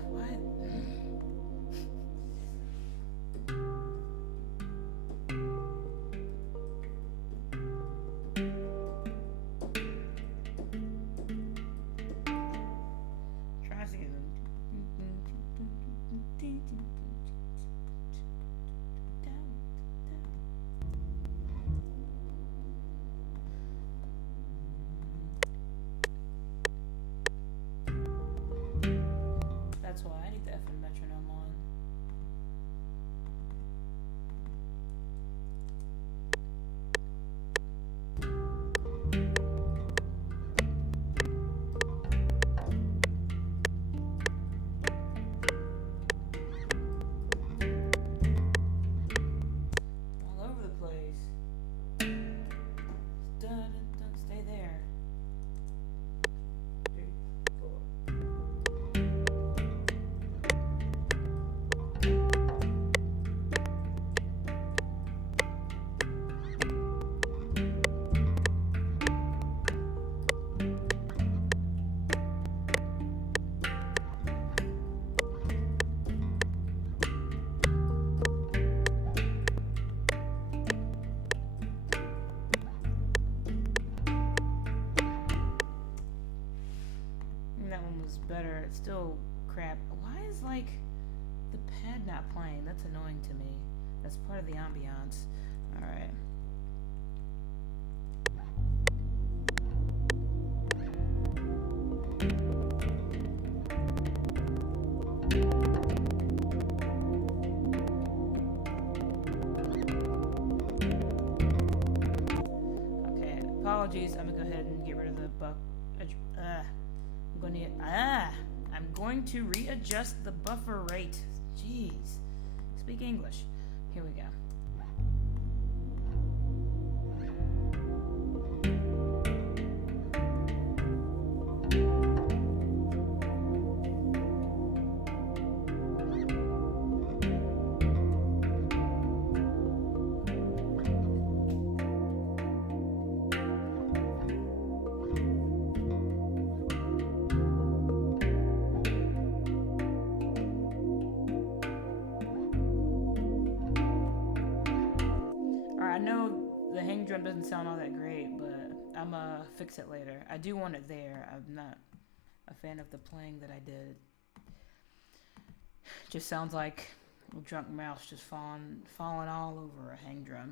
What? Try to see them. That's why I need the effing metronome on. All over the place. Stay there. 3, 4. That one was better. It's still crap. Why is like the pad not playing? That's annoying to me. That's part of the ambiance. Alright. Okay, apologies. I'm gonna go ahead and get rid of the I'm going to readjust the buffer rate. Jeez. Speak English. Here we go. I know the hang drum doesn't sound all that great, but I'm gonna fix it later. I do want it there. I'm not a fan of the playing that I did. Just sounds like a drunk mouse just falling all over a hang drum.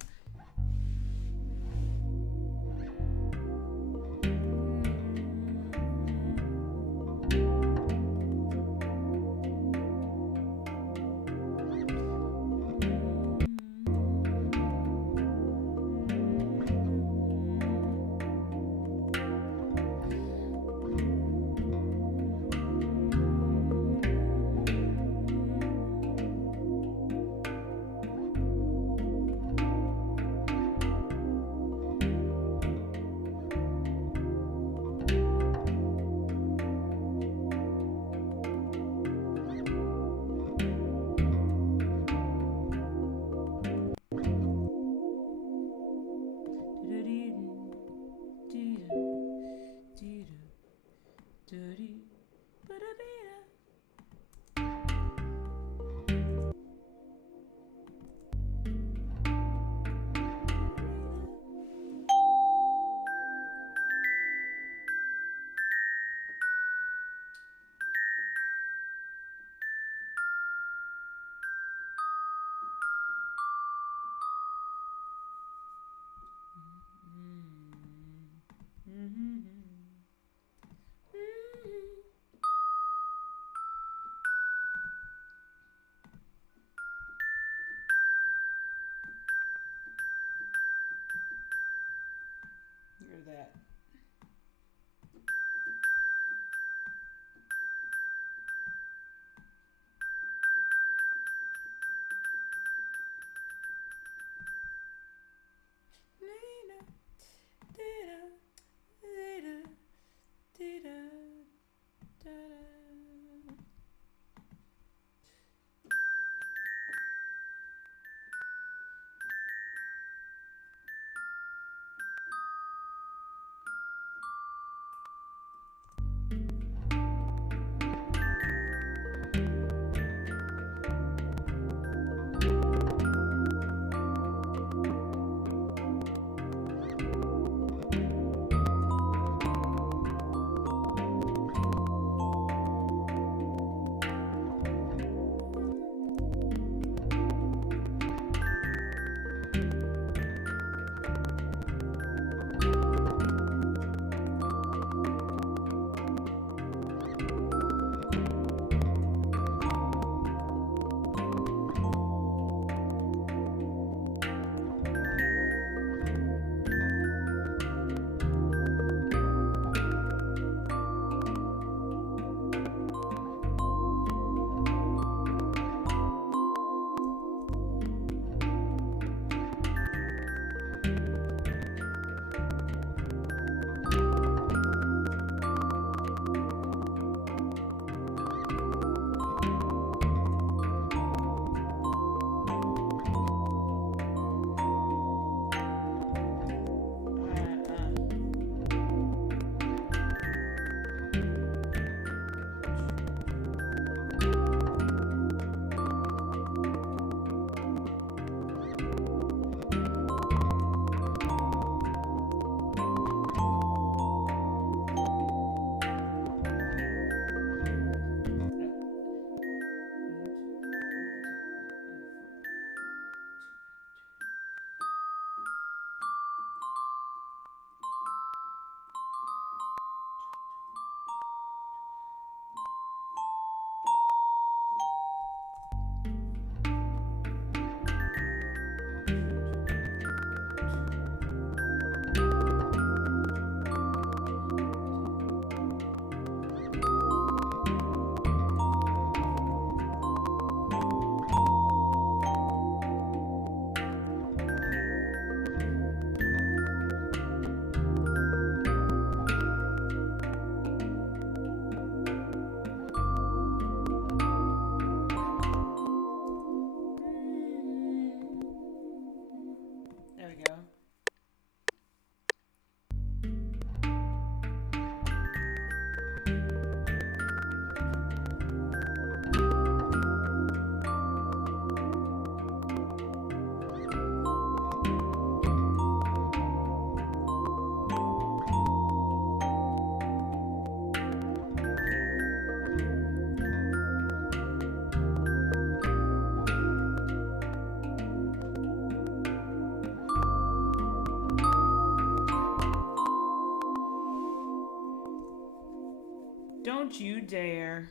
Don't you dare.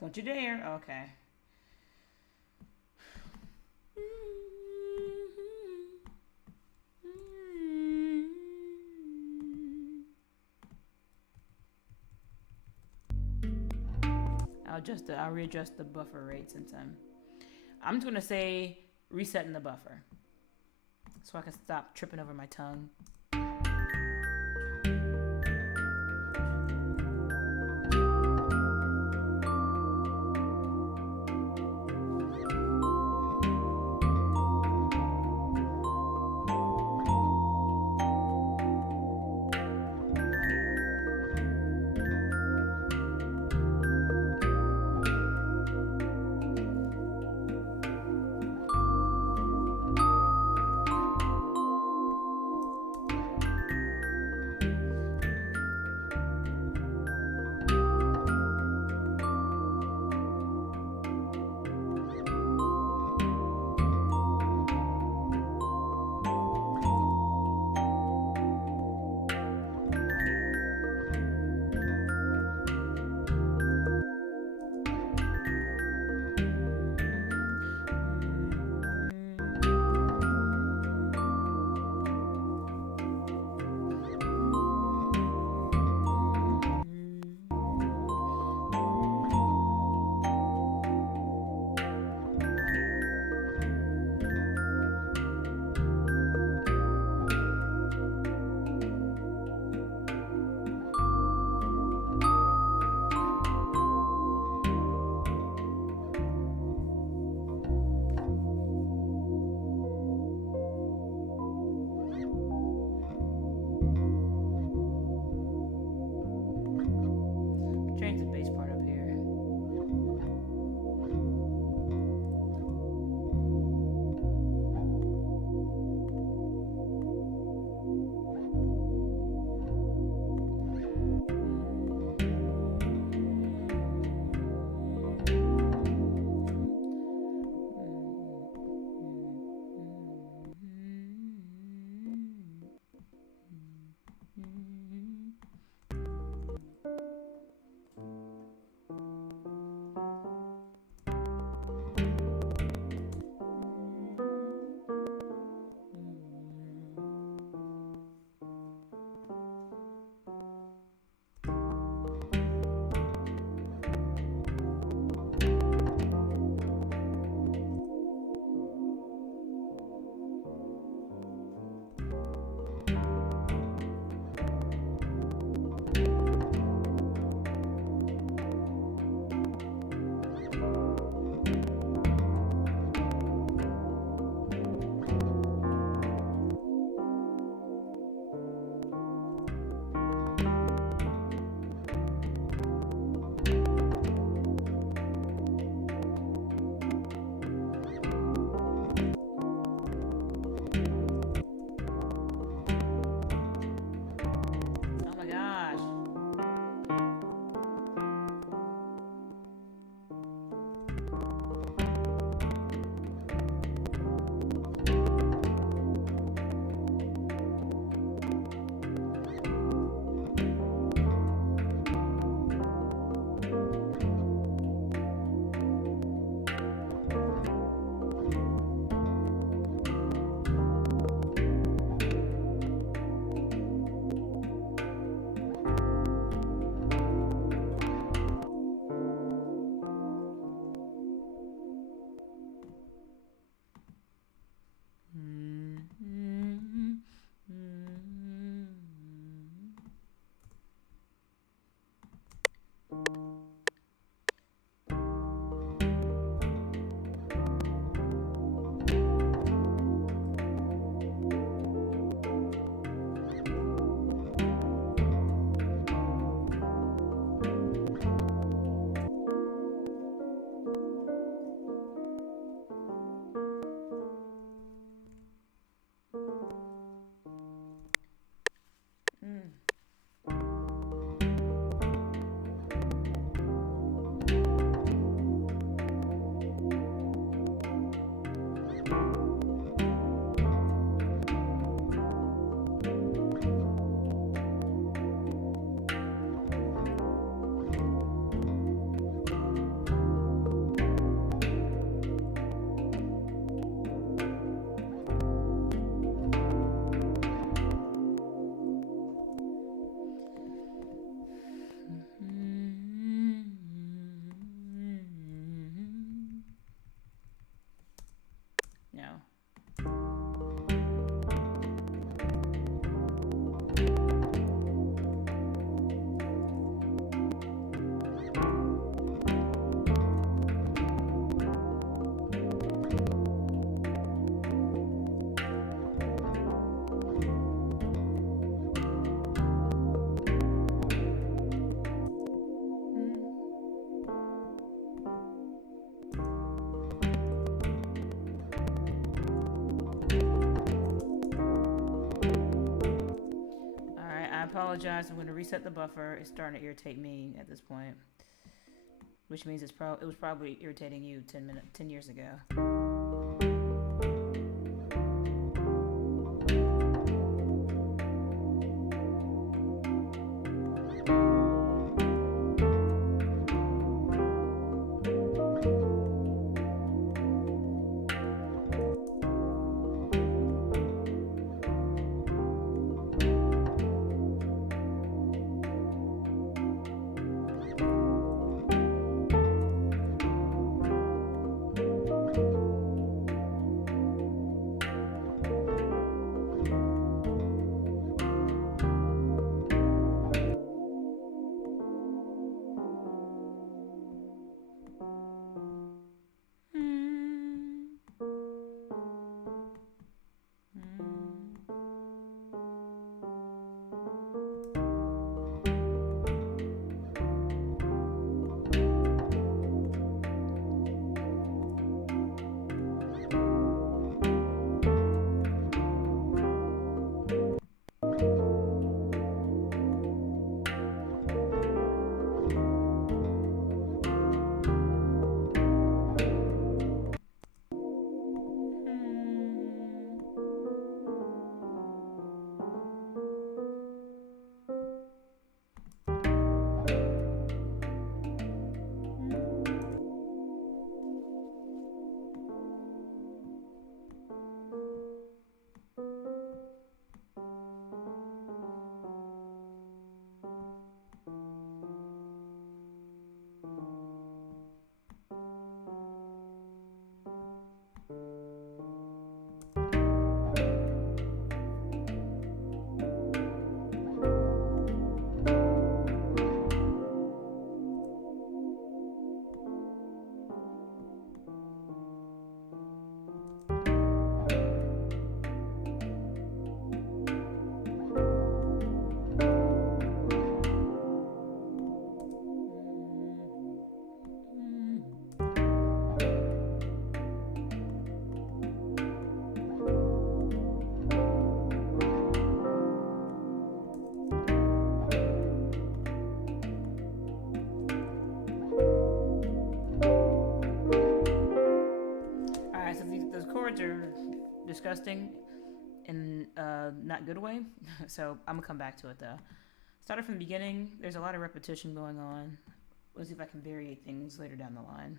Don't you dare. Okay. I'll readjust the buffer rate since I'm just gonna say resetting the buffer so I can stop tripping over my tongue. apologize. I'm going to reset the buffer. It's starting to irritate me at this point, which means it was probably irritating you 10 years ago. Are disgusting in a not good way. So I'm gonna come back to it though. Started from the beginning. There's a lot of repetition going on. Let's see if I can vary things later down the line.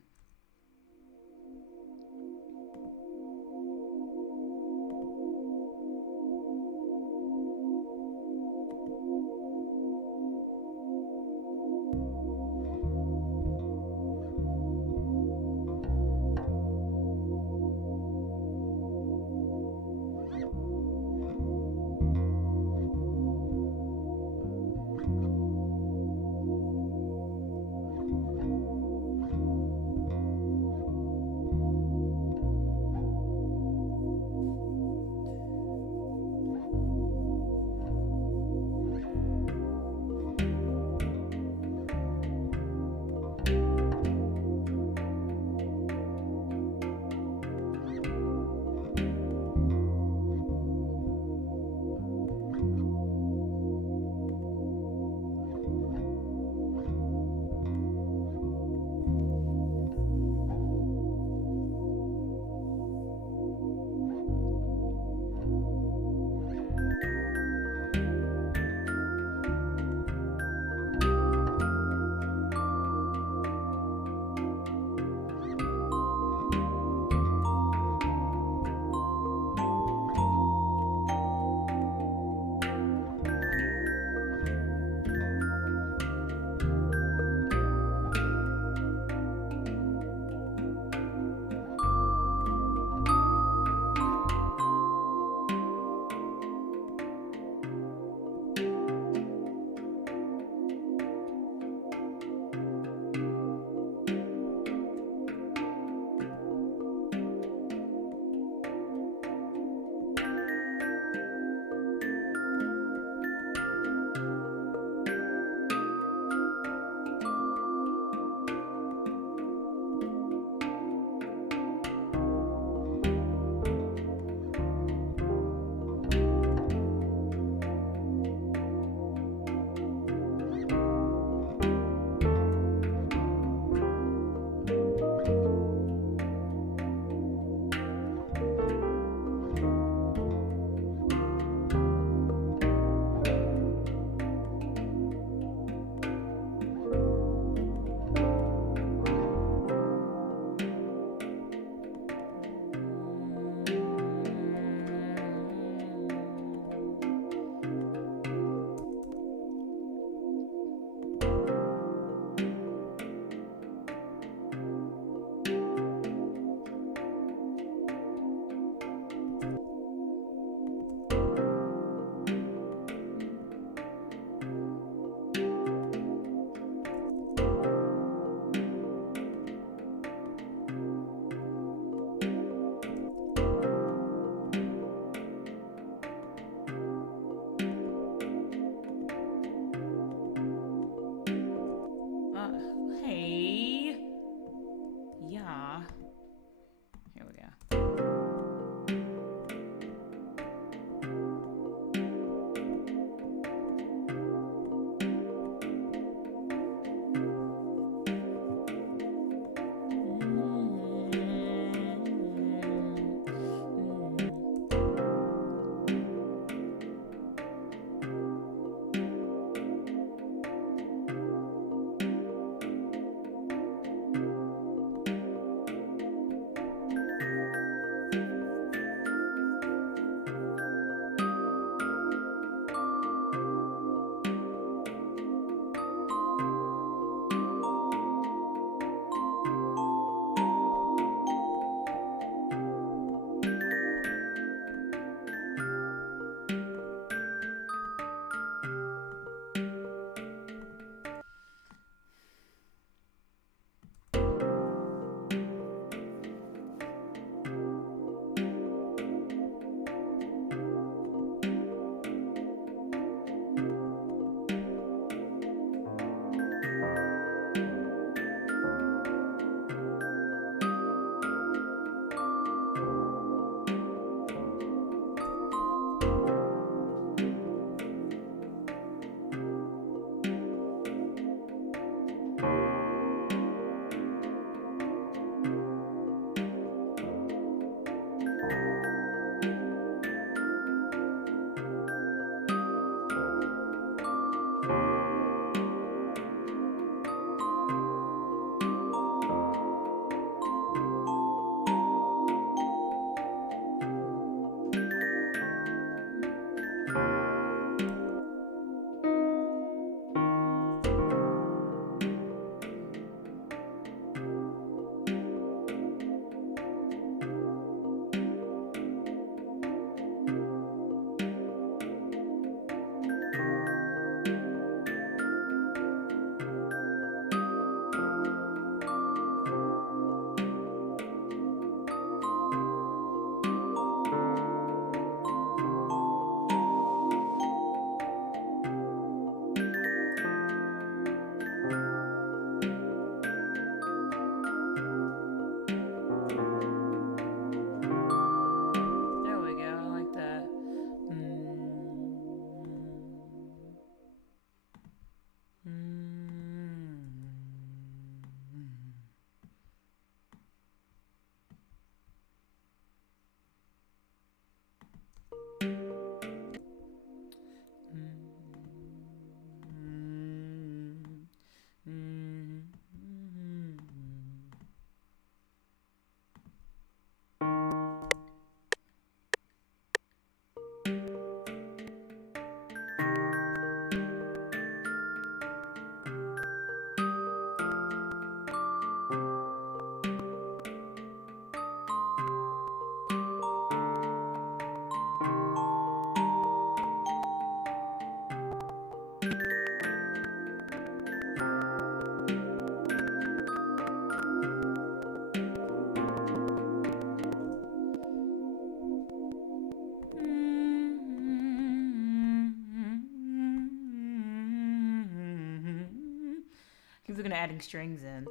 looking at adding strings in.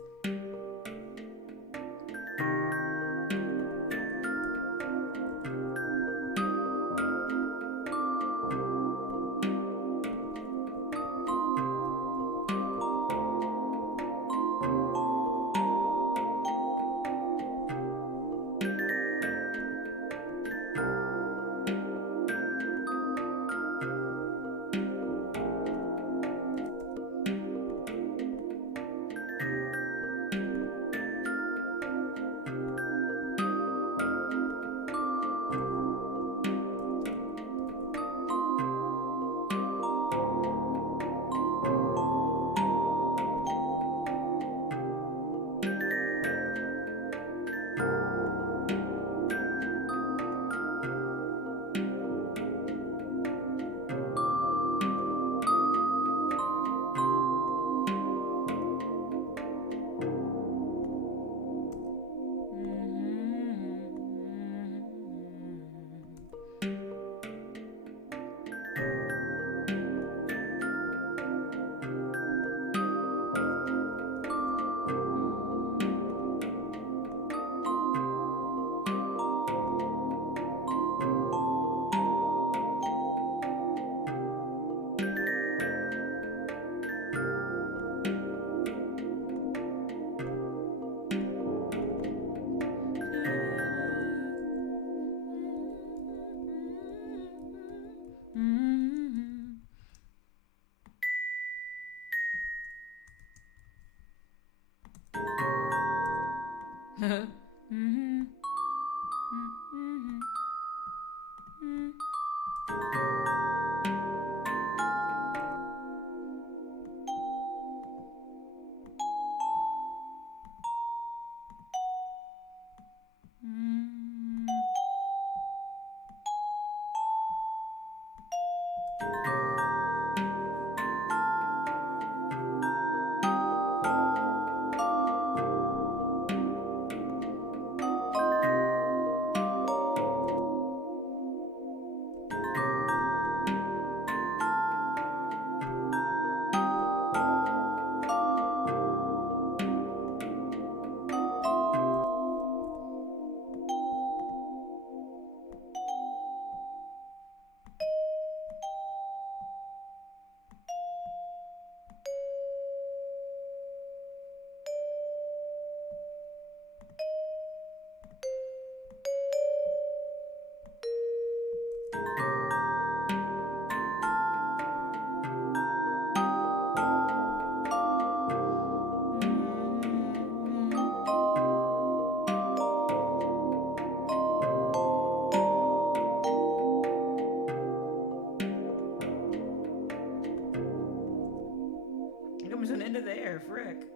There, frick.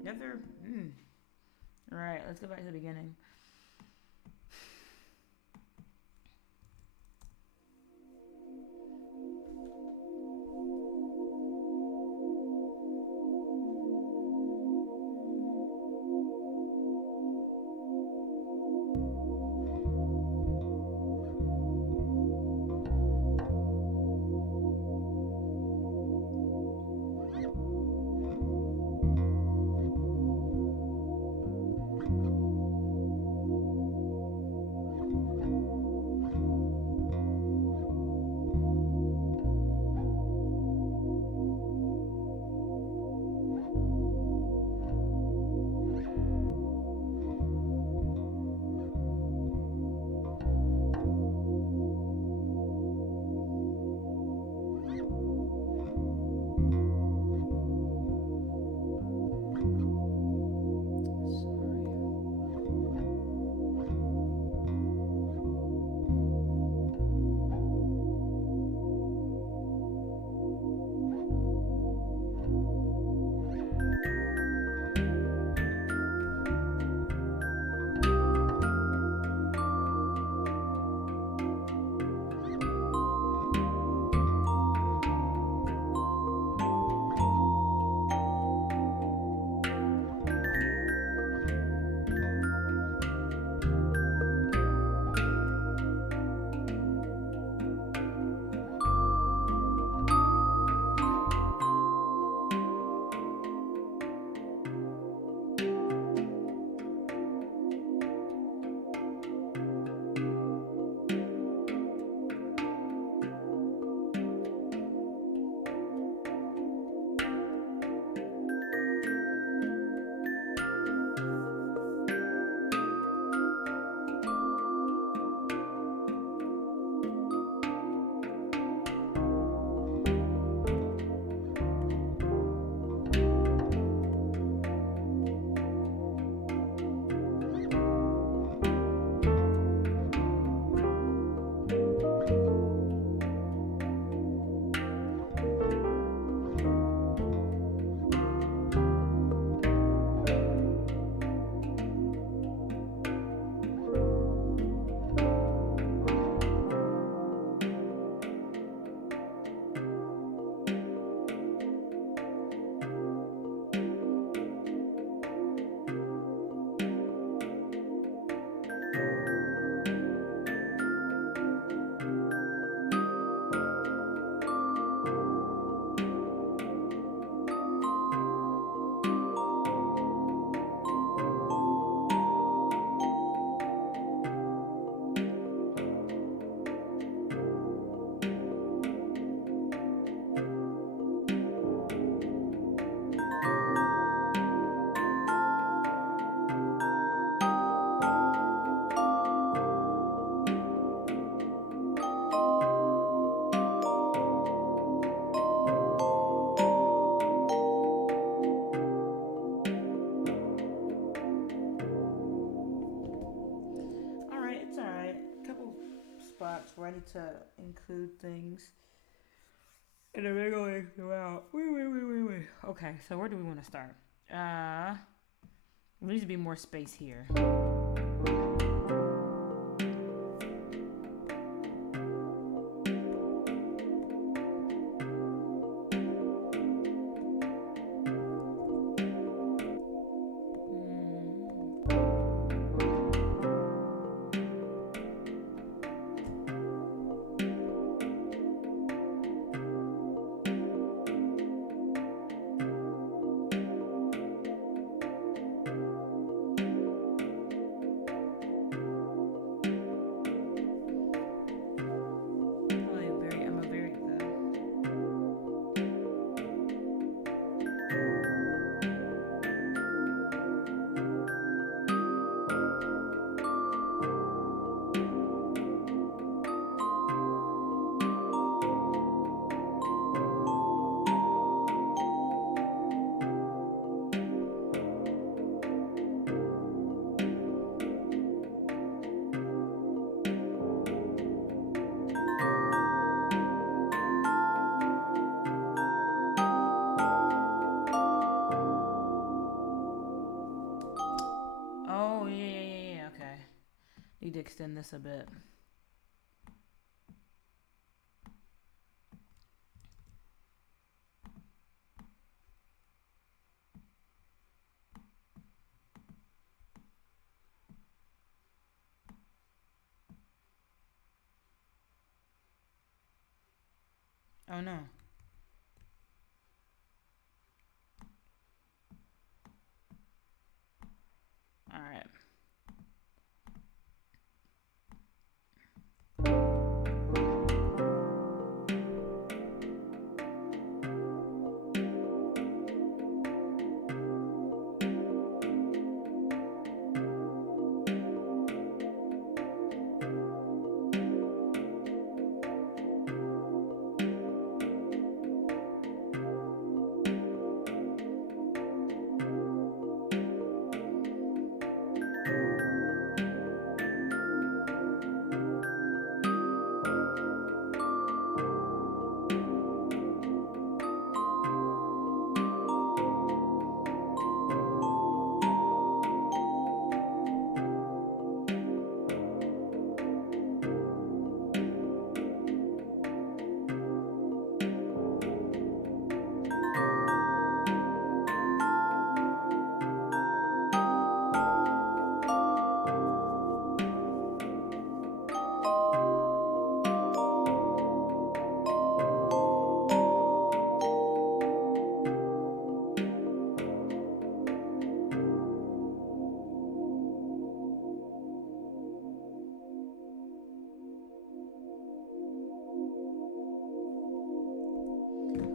Another. All right, let's go back to the beginning. include things. And then we're going throughout. Wait. Okay, so where do we want to start? There needs to be more space here. Need to extend this a bit. Oh no. All right.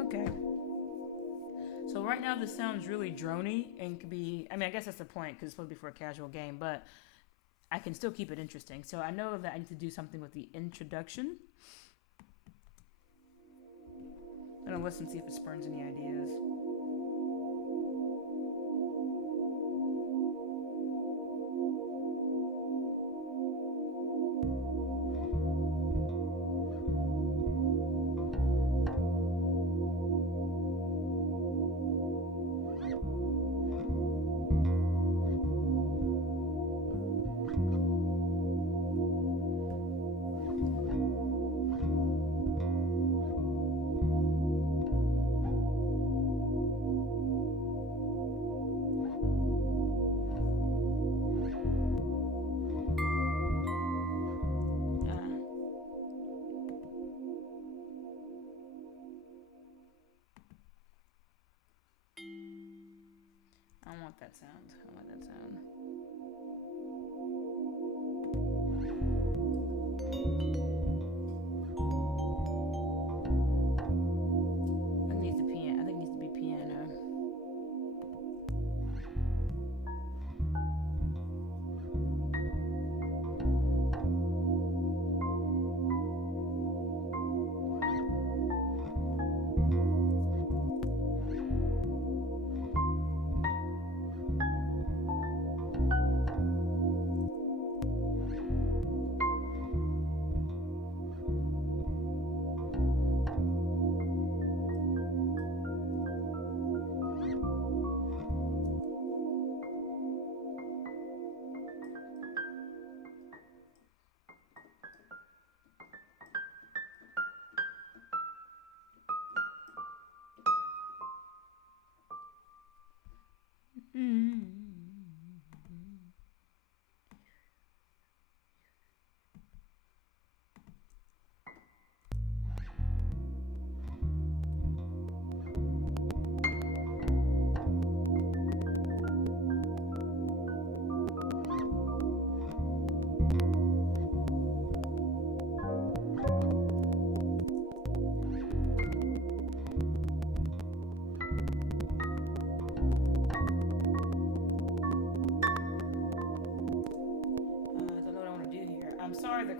Okay. So right now this sounds really drony and could be, I mean, I guess that's the point because it's supposed to be for a casual game, but I can still keep it interesting. So I know that I need to do something with the introduction. I'm going to listen, see if it spurns any ideas.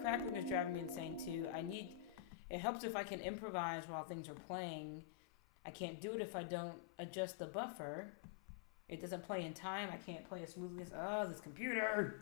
crackling is driving me insane too. It helps if I can improvise while things are playing. I can't do it if I don't adjust the buffer. It doesn't play in time. I can't play as smoothly as, this computer.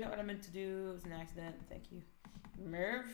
Not what I meant to do. It was an accident. Thank you. Merv.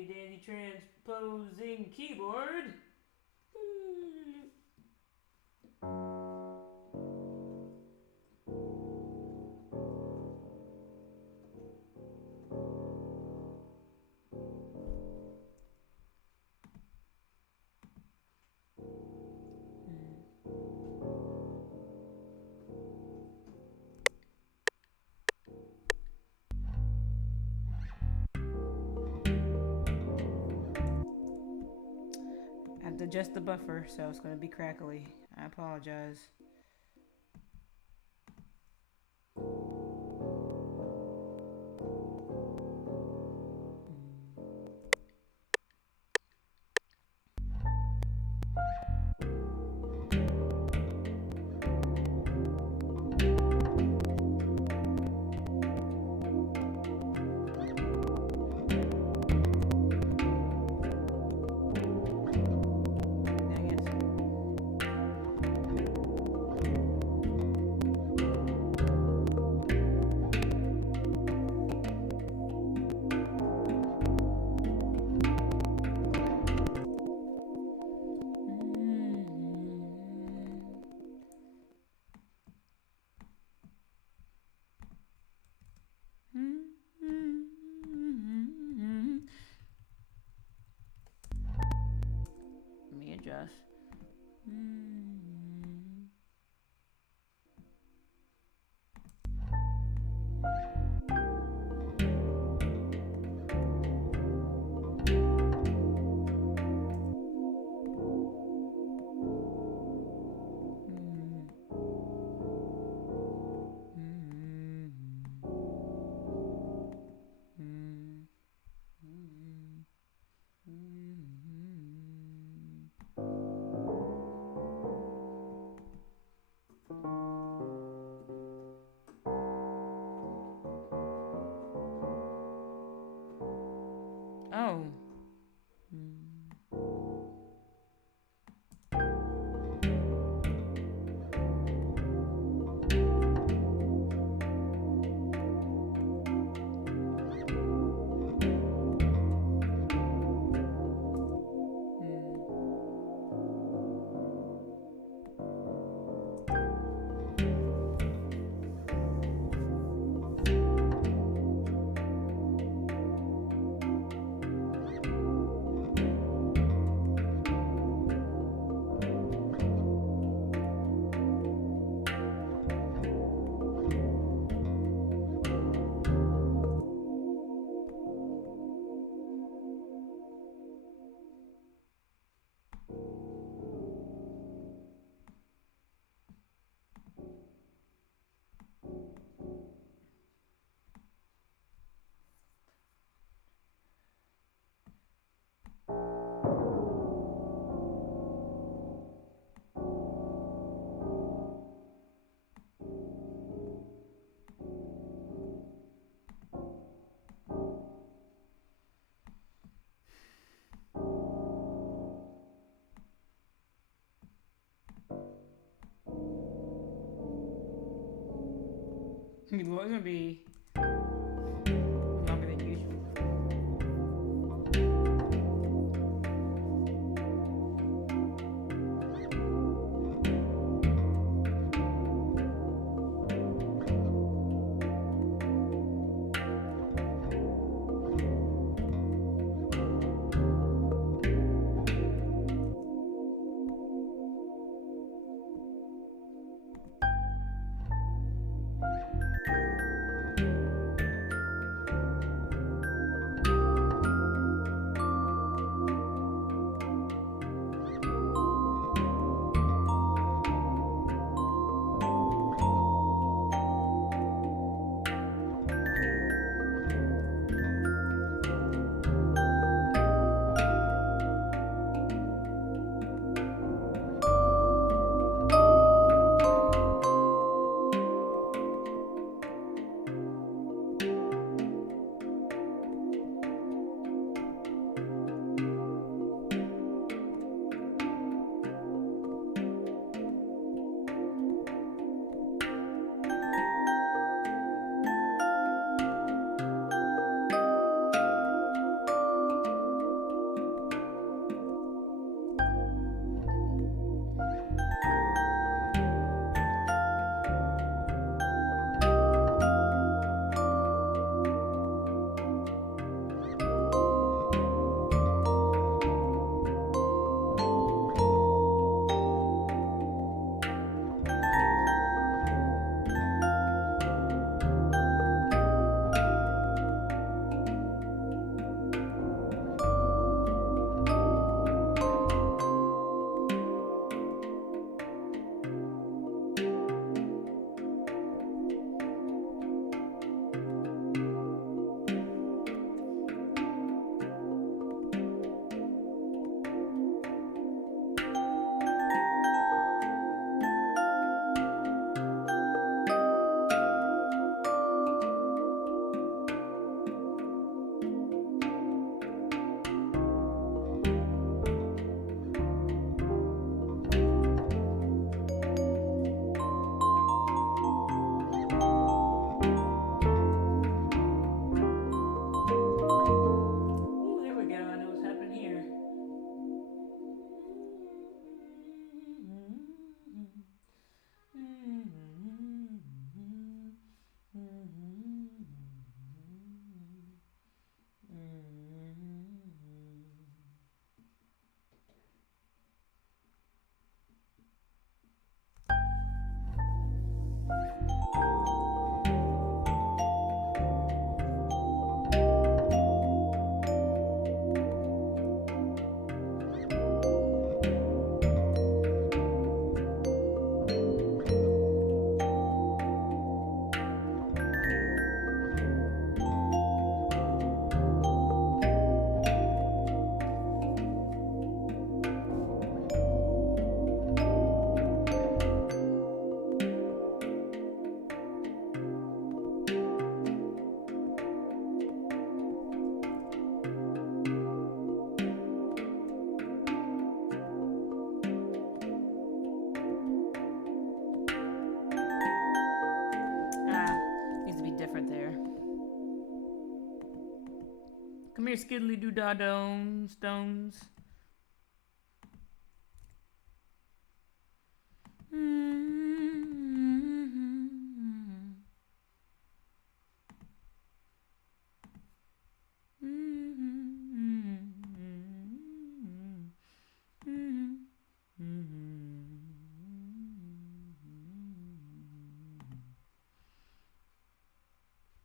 handy dandy transposing keyboard. I have to adjust the buffer, so it's going to be crackly. I apologize. Let me adjust. Oh. It's gonna be longer than usual. here, skiddly doo dah stones.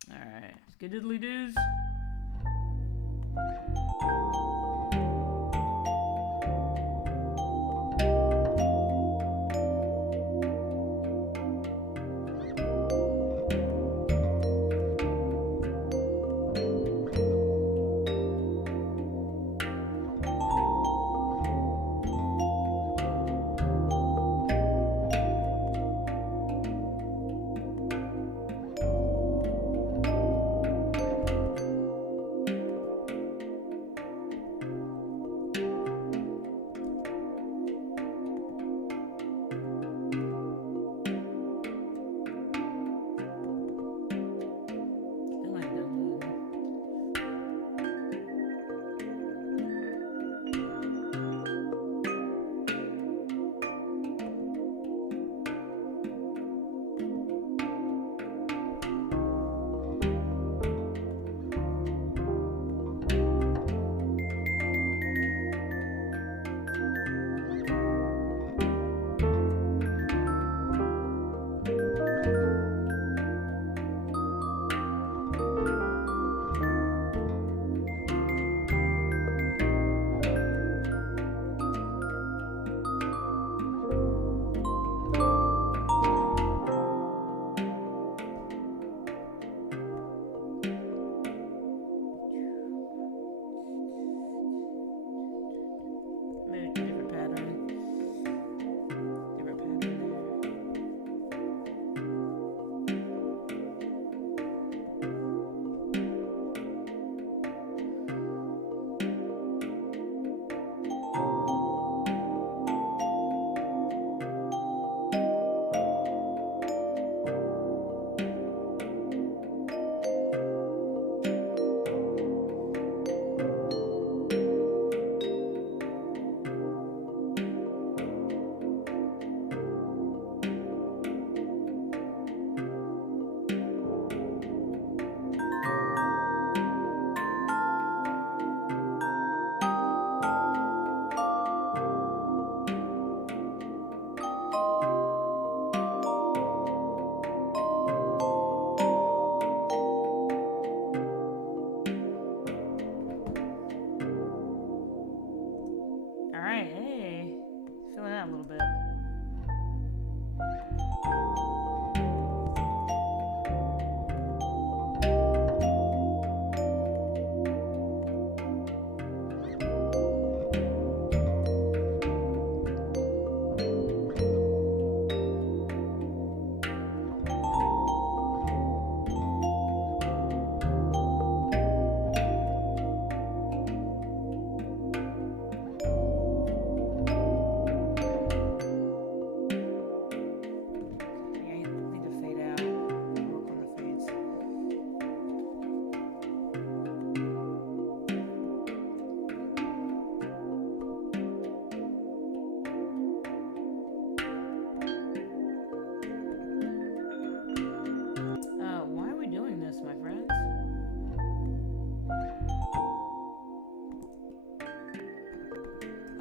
Alright, skiddly doos.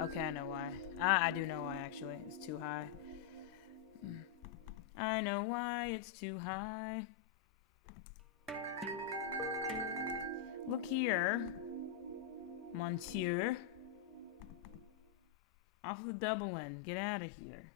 Okay, I know why. I do know why, actually. It's too high. I know why it's too high. Look here, Monsieur. Off the double end. Get out of here.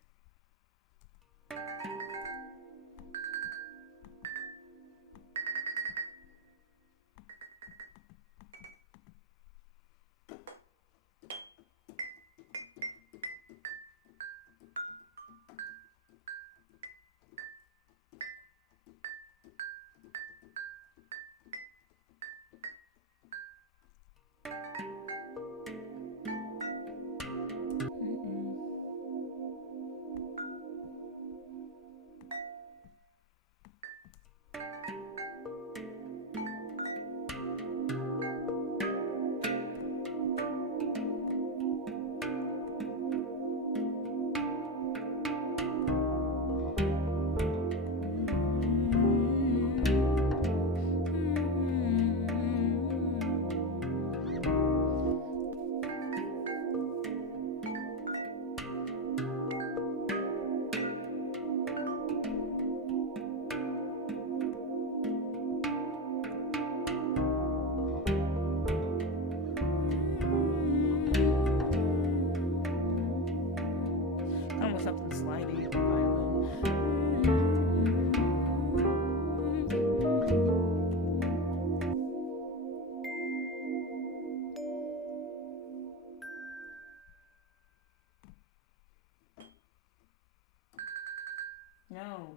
No.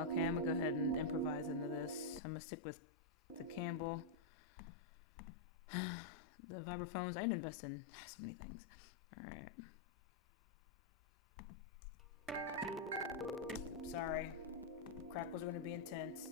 Okay, I'm gonna go ahead and improvise into this. I'm gonna stick with the Campbell. The vibraphones. I didn't invest in so many things. Alright. Sorry. Crack was gonna be intense.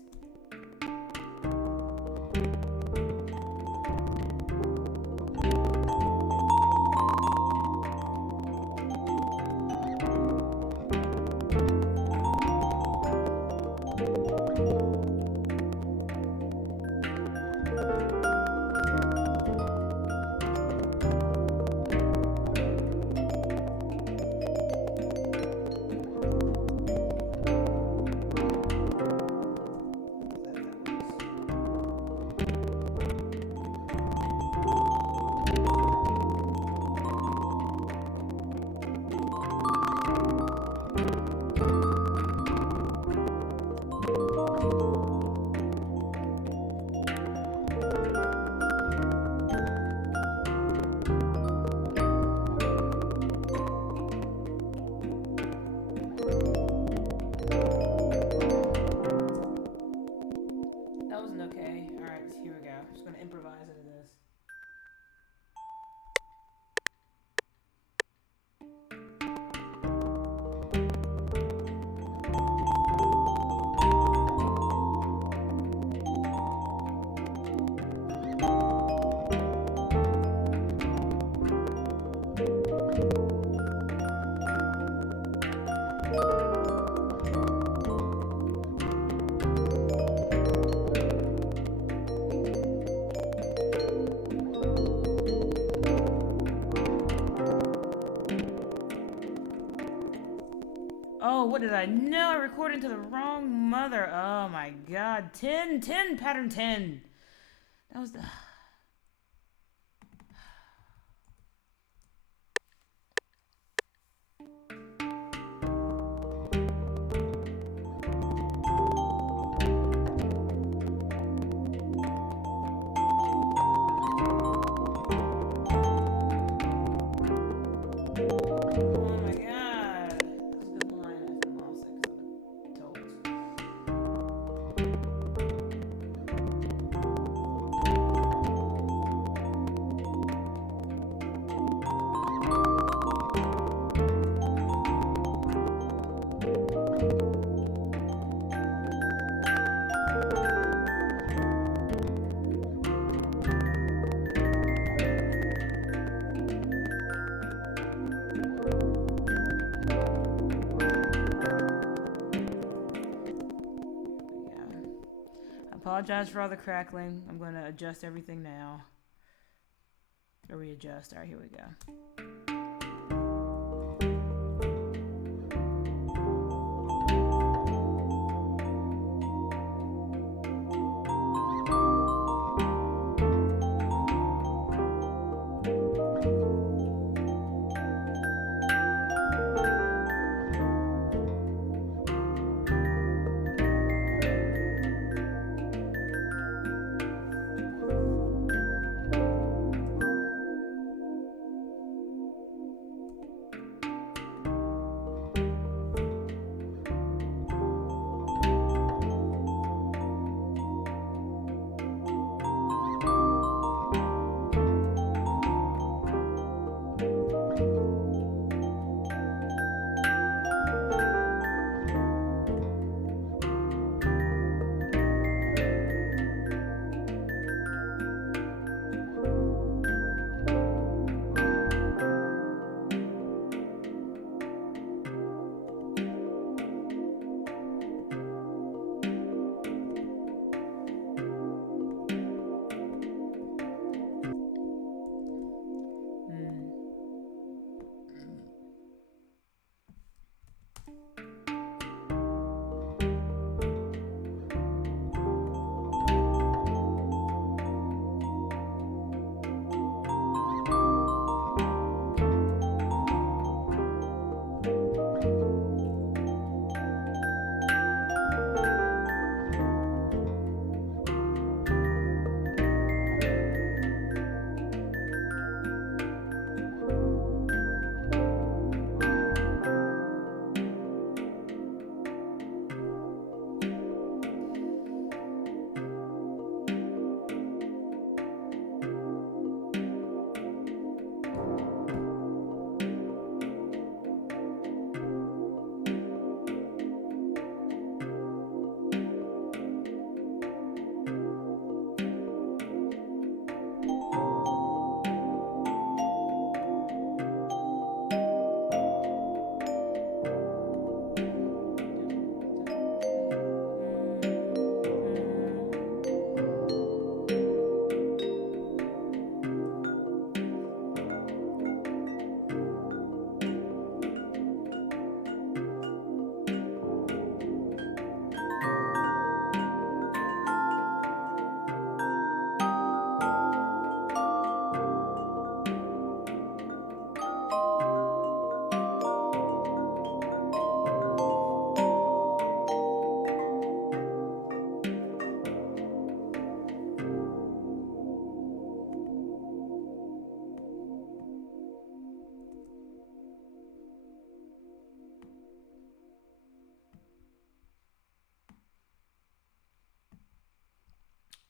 Oh, what did I know? I recorded to the wrong mother. Oh my god. 10, pattern 10. That was the... Apologize for all the crackling. I'm going to adjust everything now. Or readjust. Alright, here we go.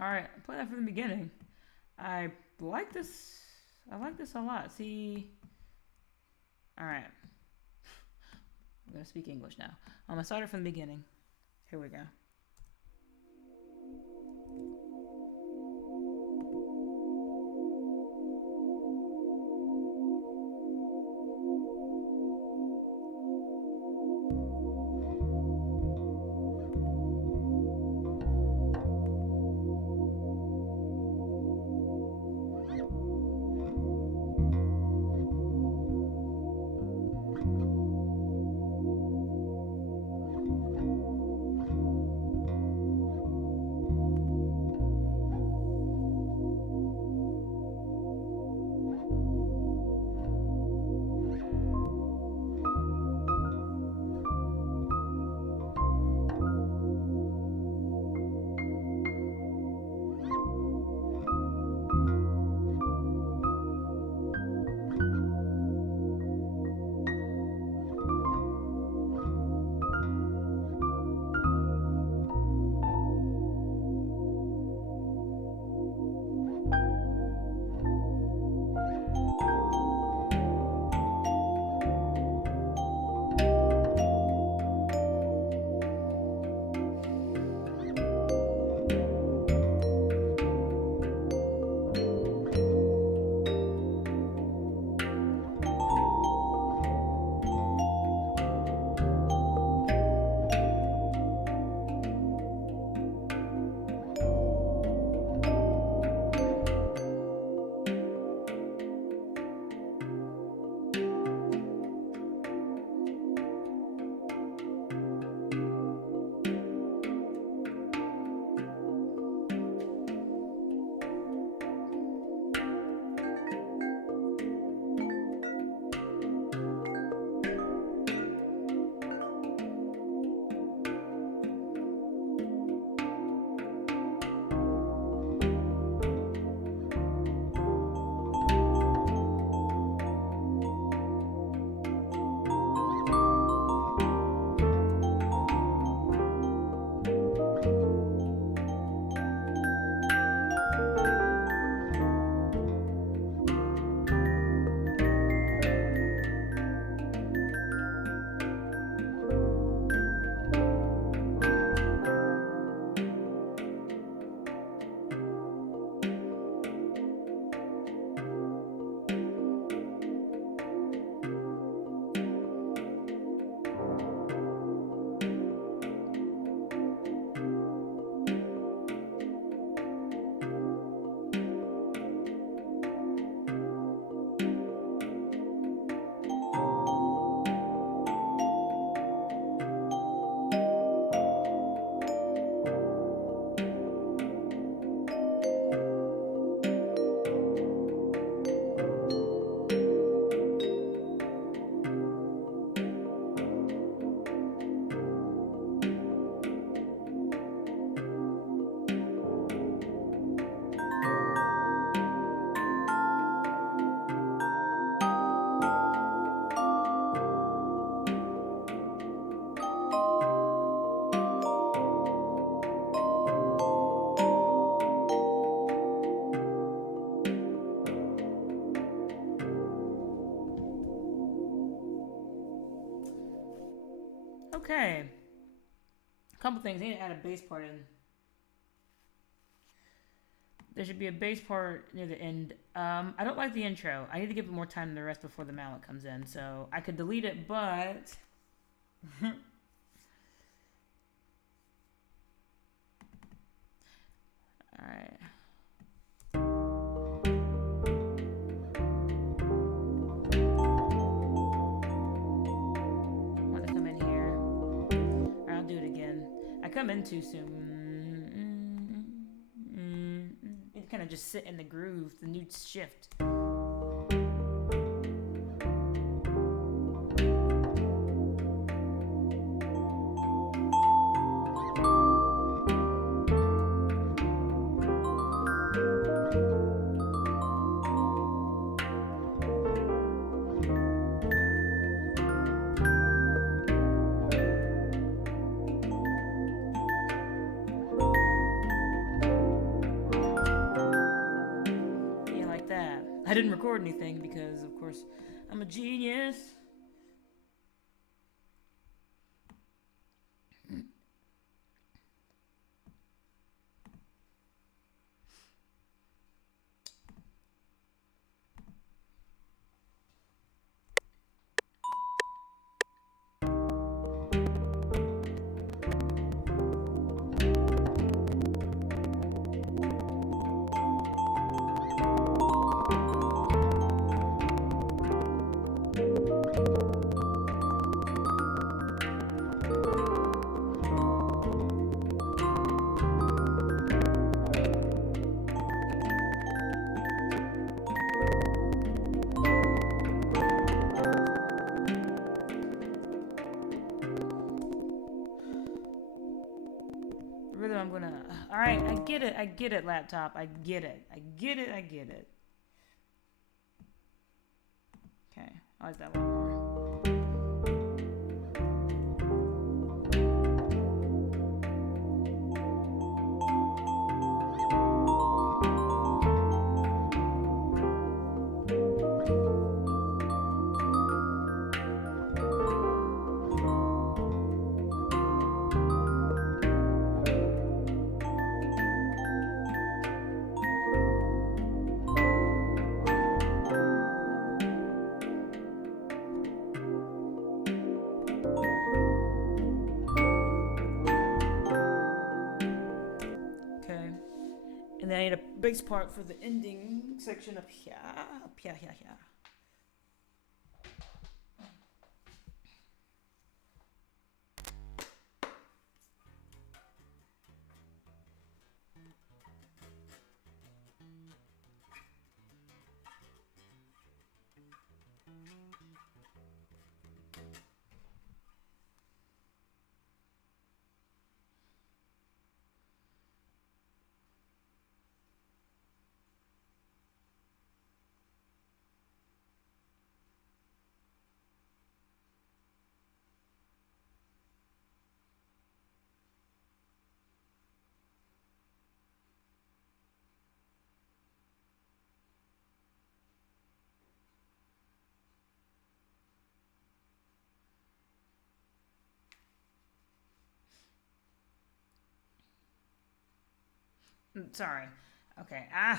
Alright, play that from the beginning. I like this. I like this a lot. See. Alright. I'm going to speak English now. I'm going to start it from the beginning. Here we go. Okay. A couple things. I need to add a bass part in. There should be a bass part near the end. I don't like the intro. I need to give it more time than the rest before the mallet comes in. So I could delete it, but... Alright. Want to come in here. Alright, I'll do it again. I come in too soon. It kind of just sit in the groove, the new shift. I didn't record anything because, of course, I'm a genius. Alright, I get it, laptop. I get it. Okay, I like that one more. And then I need a bass part for the ending section up here. Sorry. Okay. I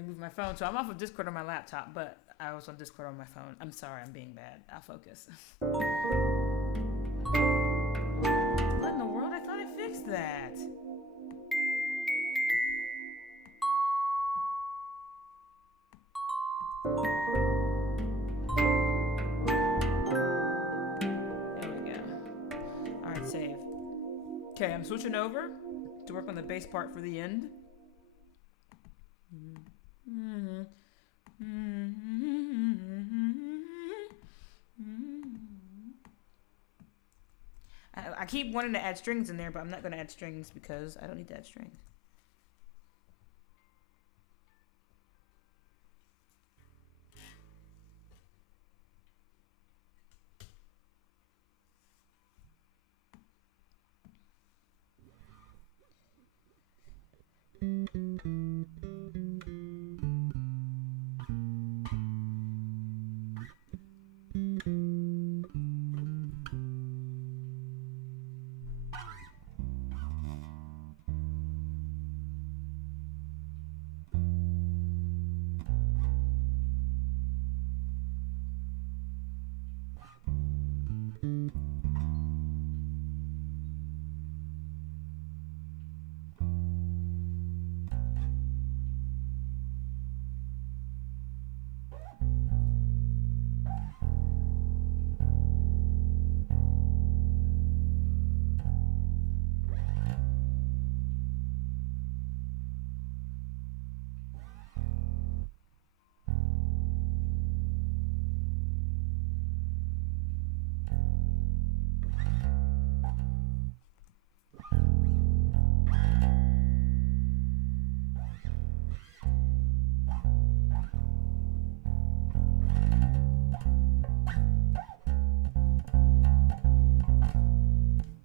moved my phone, so I'm off of Discord on my laptop, but I was on Discord on my phone. I'm sorry, I'm being bad. I'll focus. What in the world? I thought I fixed that. There we go. Alright, save. Okay, I'm switching over to work on the bass part for the end. I keep wanting to add strings in there, but I'm not going to add strings because I don't need to add strings.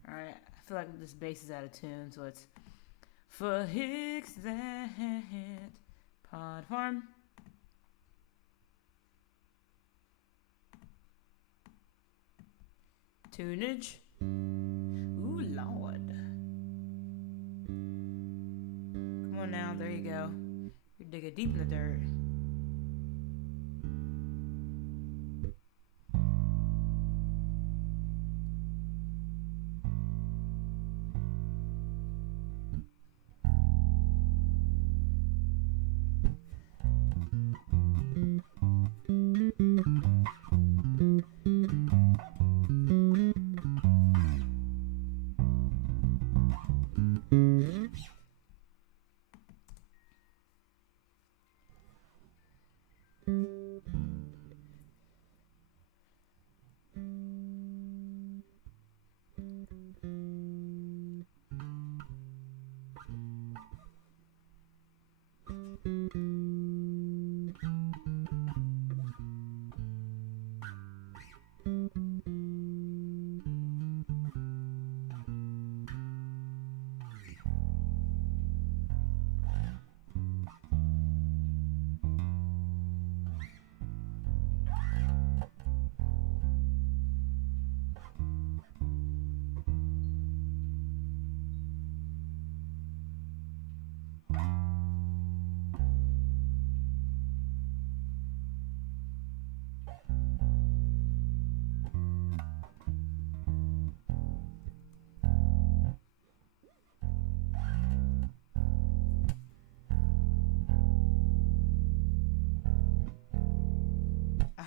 I feel like this bass is out of tune, so let's fix that pod farm. tunage. Ooh, Lord. Come on now, there you go. You're digging deep in the dirt.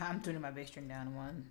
I'm tuning my bass string down one.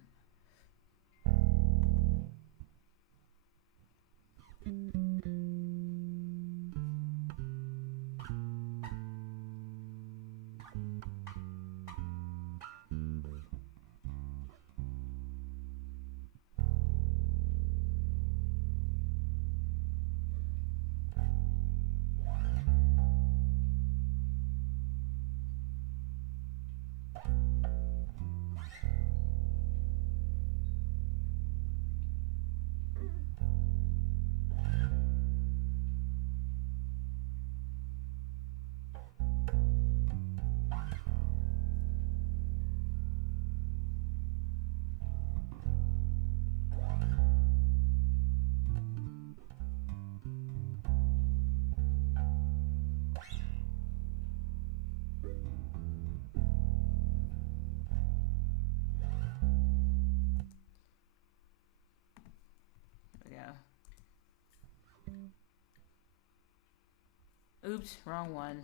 Oops, wrong one.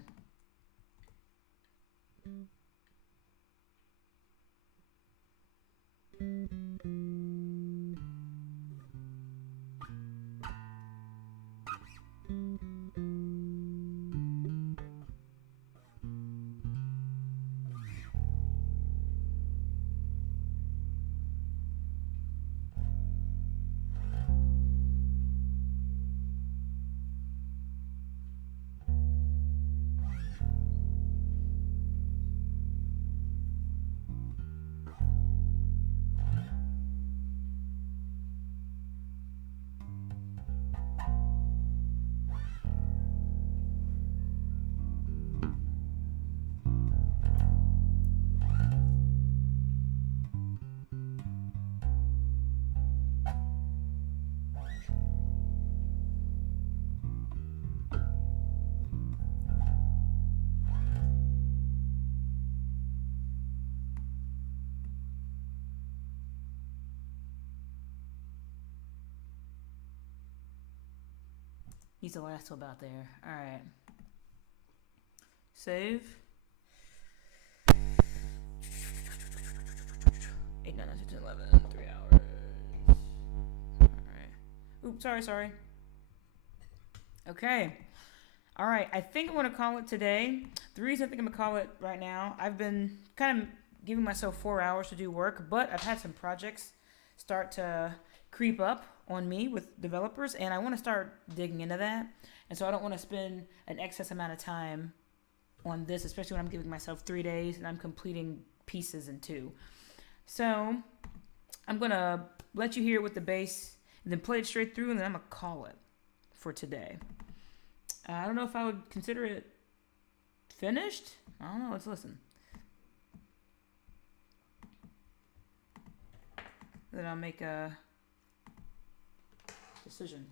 He's the last one about there. Alright. Save. 8, 9, 9, 10, 11. 3 hours. Alright. Oops, sorry. Okay. Alright, I think I'm going to call it today. The reason I think I'm going to call it right now, I've been kind of giving myself 4 hours to do work, but I've had some projects start to creep up on me with developers, and I want to start digging into that. And so I don't want to spend an excess amount of time on this, especially when I'm giving myself 3 days and I'm completing pieces in 2. So I'm going to let you hear it with the bass and then play it straight through, and then I'm going to call it for today. I don't know if I would consider it finished. I don't know. Let's listen. Then I'll make a decision.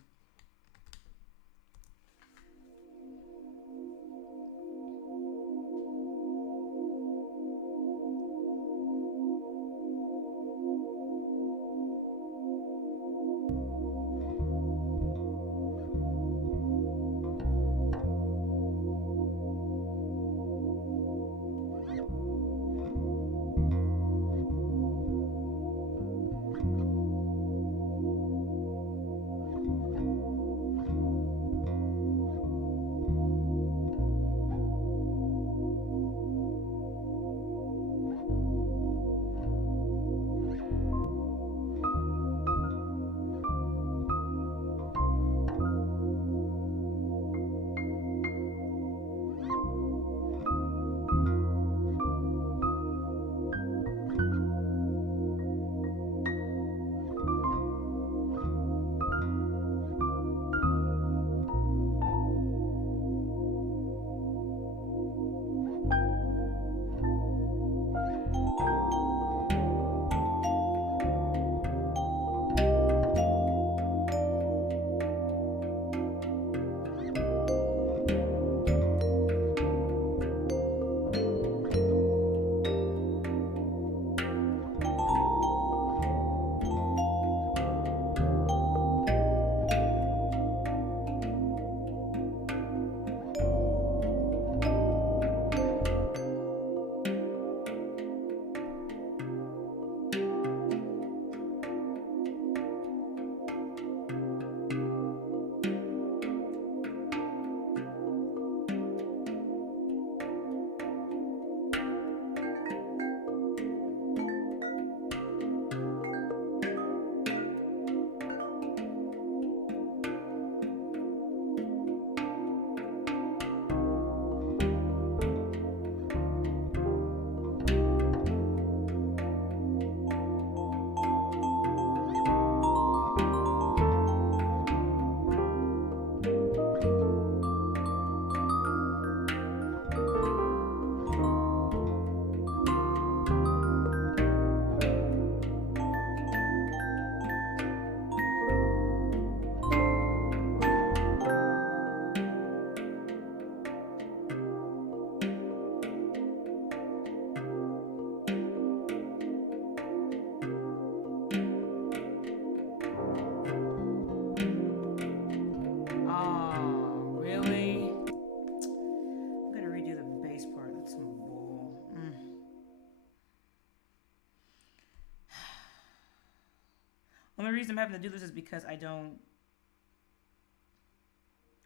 The only reason I'm having to do this is because I don't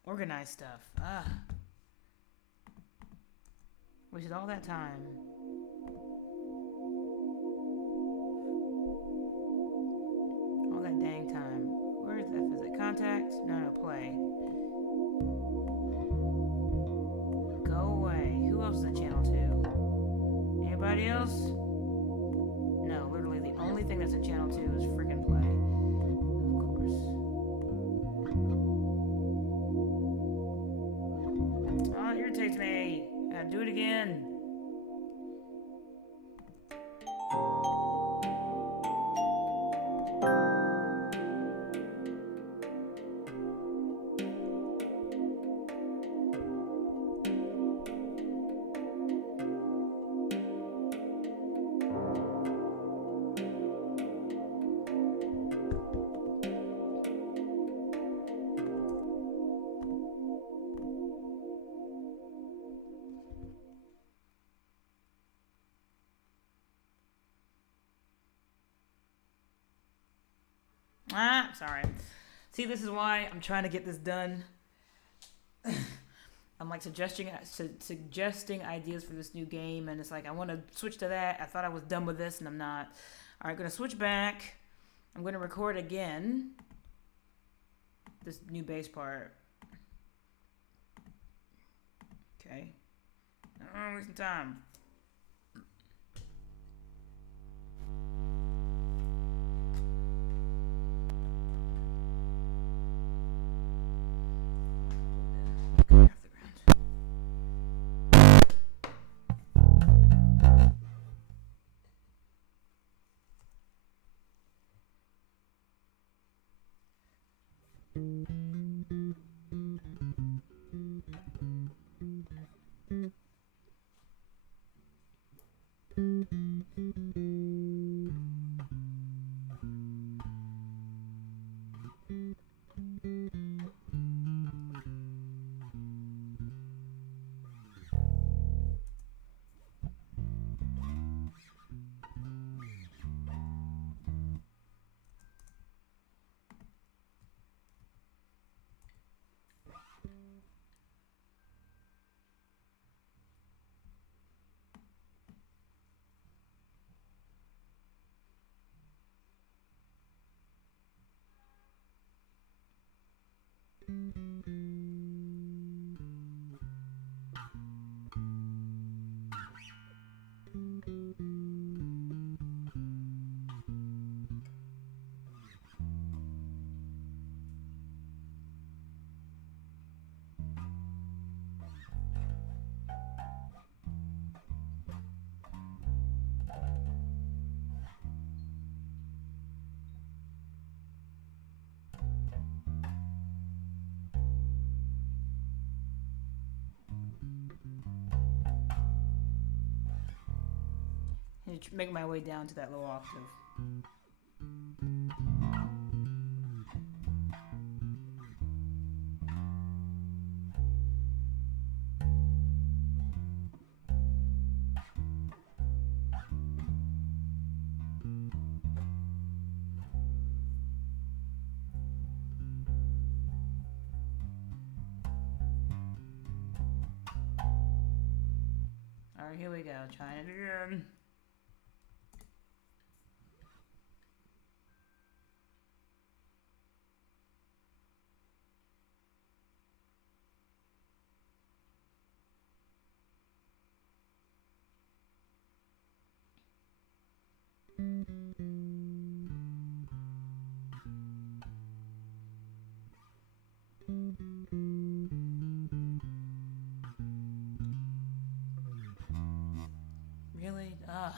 organize stuff. Wasted all that time. All that dang time. Where's F? Is it contact? No, play. Go away. Who else is in channel 2? Anybody else? No, literally the only thing that's in channel 2 is freaking play. Oh, it irritates me. Do it again. Sorry. See, this is why I'm trying to get this done. I'm like suggesting ideas for this new game, and it's like I want to switch to that. I thought I was done with this, and I'm not. All right, gonna switch back. I'm gonna record again. This new bass part. Okay. Oh, wasting time. And make my way down to that low octave. Alright, here we go. Trying it again. Really? Ugh.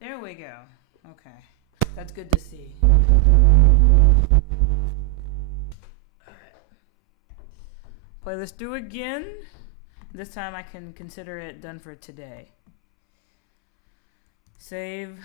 There we go. Okay. That's good to see. Alright. Play this through again. This time I can consider it done for today. Save.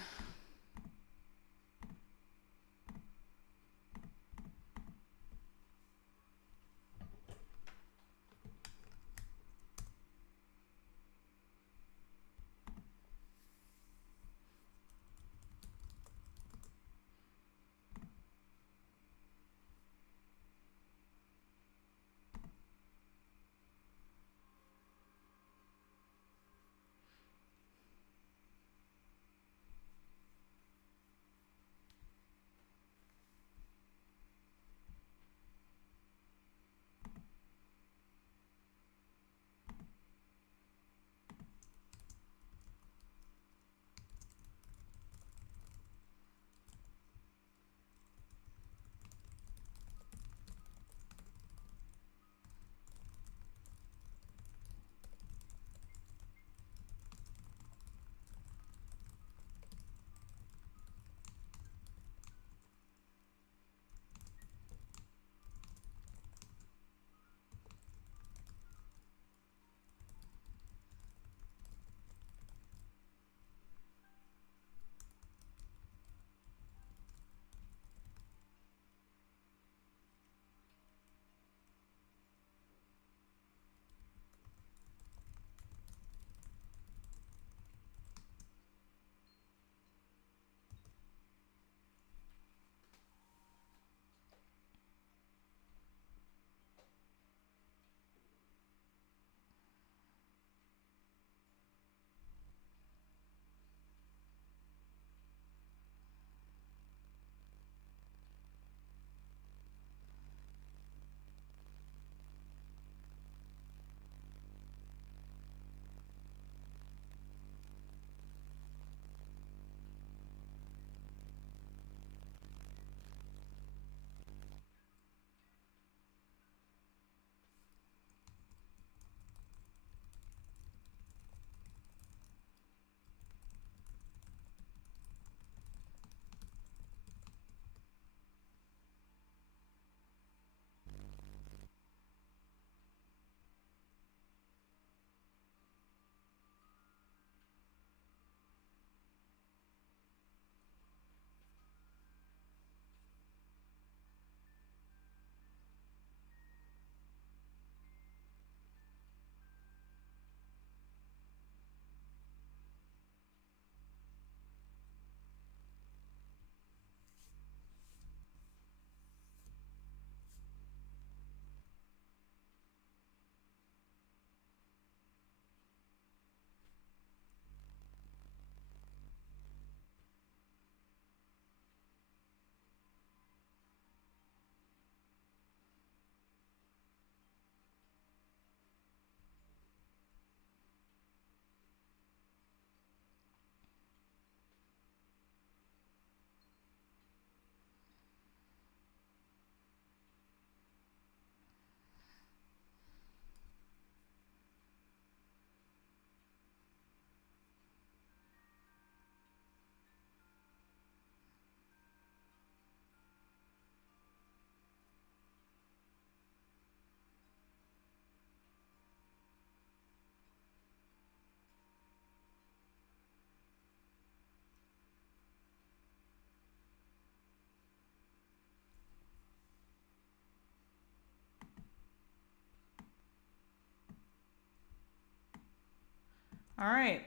Alright.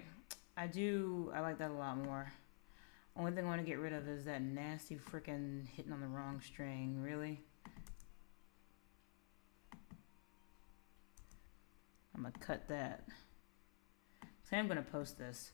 I like that a lot more. Only thing I want to get rid of is that nasty freaking hitting on the wrong string. Really? I'm gonna cut that. So I'm gonna post this.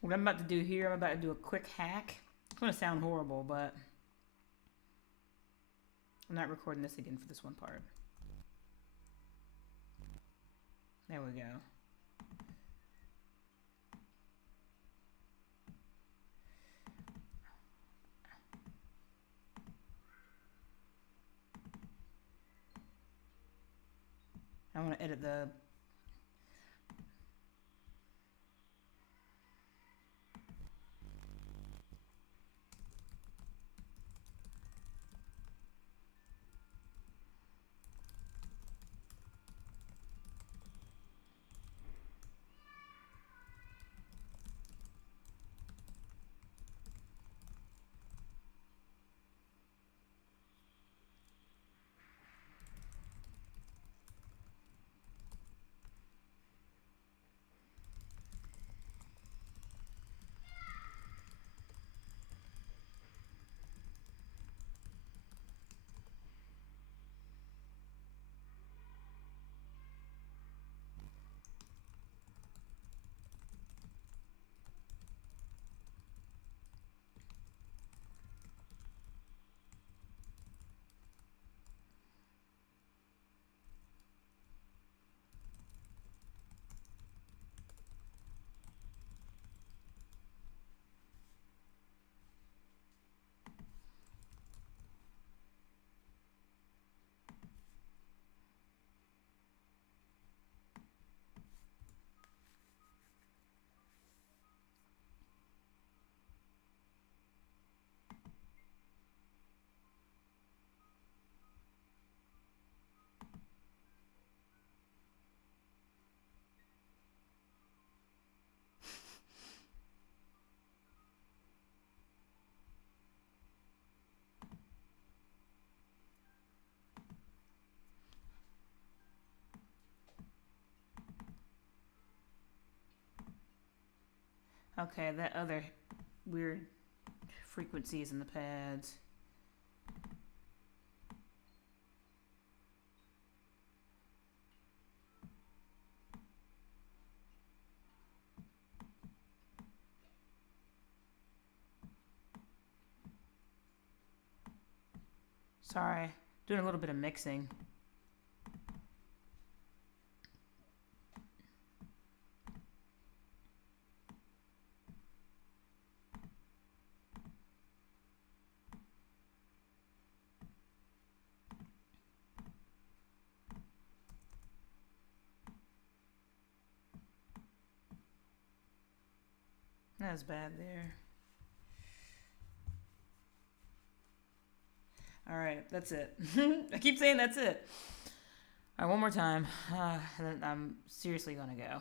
What I'm about to do here, I'm about to do a quick hack. It's going to sound horrible, but I'm not recording this again for this one part. There we go. I want to edit the... Okay, that other weird frequency is in the pads. Sorry, doing a little bit of mixing. That's bad there. All right, that's it. I keep saying that's it. All right, one more time. Then I'm seriously gonna go.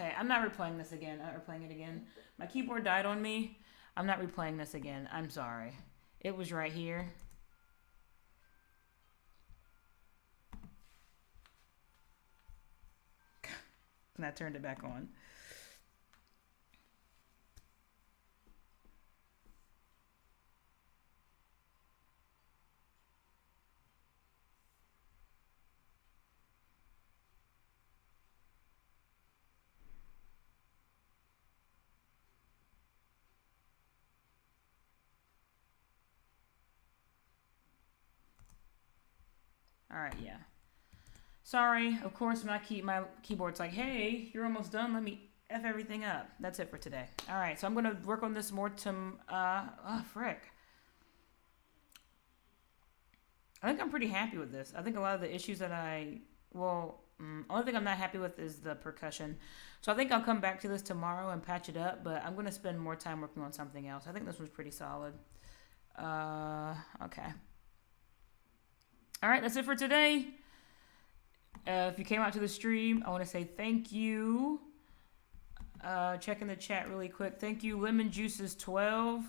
Okay, I'm not replaying this again. I'm not replaying it again. My keyboard died on me. I'm not replaying this again. I'm sorry. It was right here. And I turned it back on. All right, yeah. Sorry, of course my keyboard's like, hey, you're almost done. Let me F everything up. That's it for today. All right, so I'm gonna work on this more frick. I think I'm pretty happy with this. I think a lot of the issues that only thing I'm not happy with is the percussion. So I think I'll come back to this tomorrow and patch it up, but I'm gonna spend more time working on something else. I think this one's pretty solid. Okay. All right, that's it for today. If you came out to the stream, I want to say thank you. Checking the chat really quick. Thank you, Lemon Juices 12,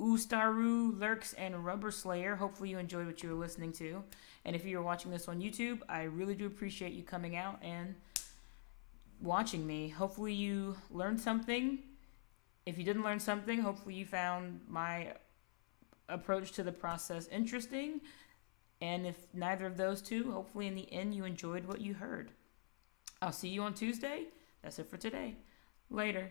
Ustaru, Lurks, and Rubber Slayer. Hopefully you enjoyed what you were listening to. And if you were watching this on YouTube, I really do appreciate you coming out and watching me. Hopefully you learned something. If you didn't learn something, hopefully you found my approach to the process interesting. And if neither of those two, hopefully in the end you enjoyed what you heard. I'll see you on Tuesday. That's it for today. Later.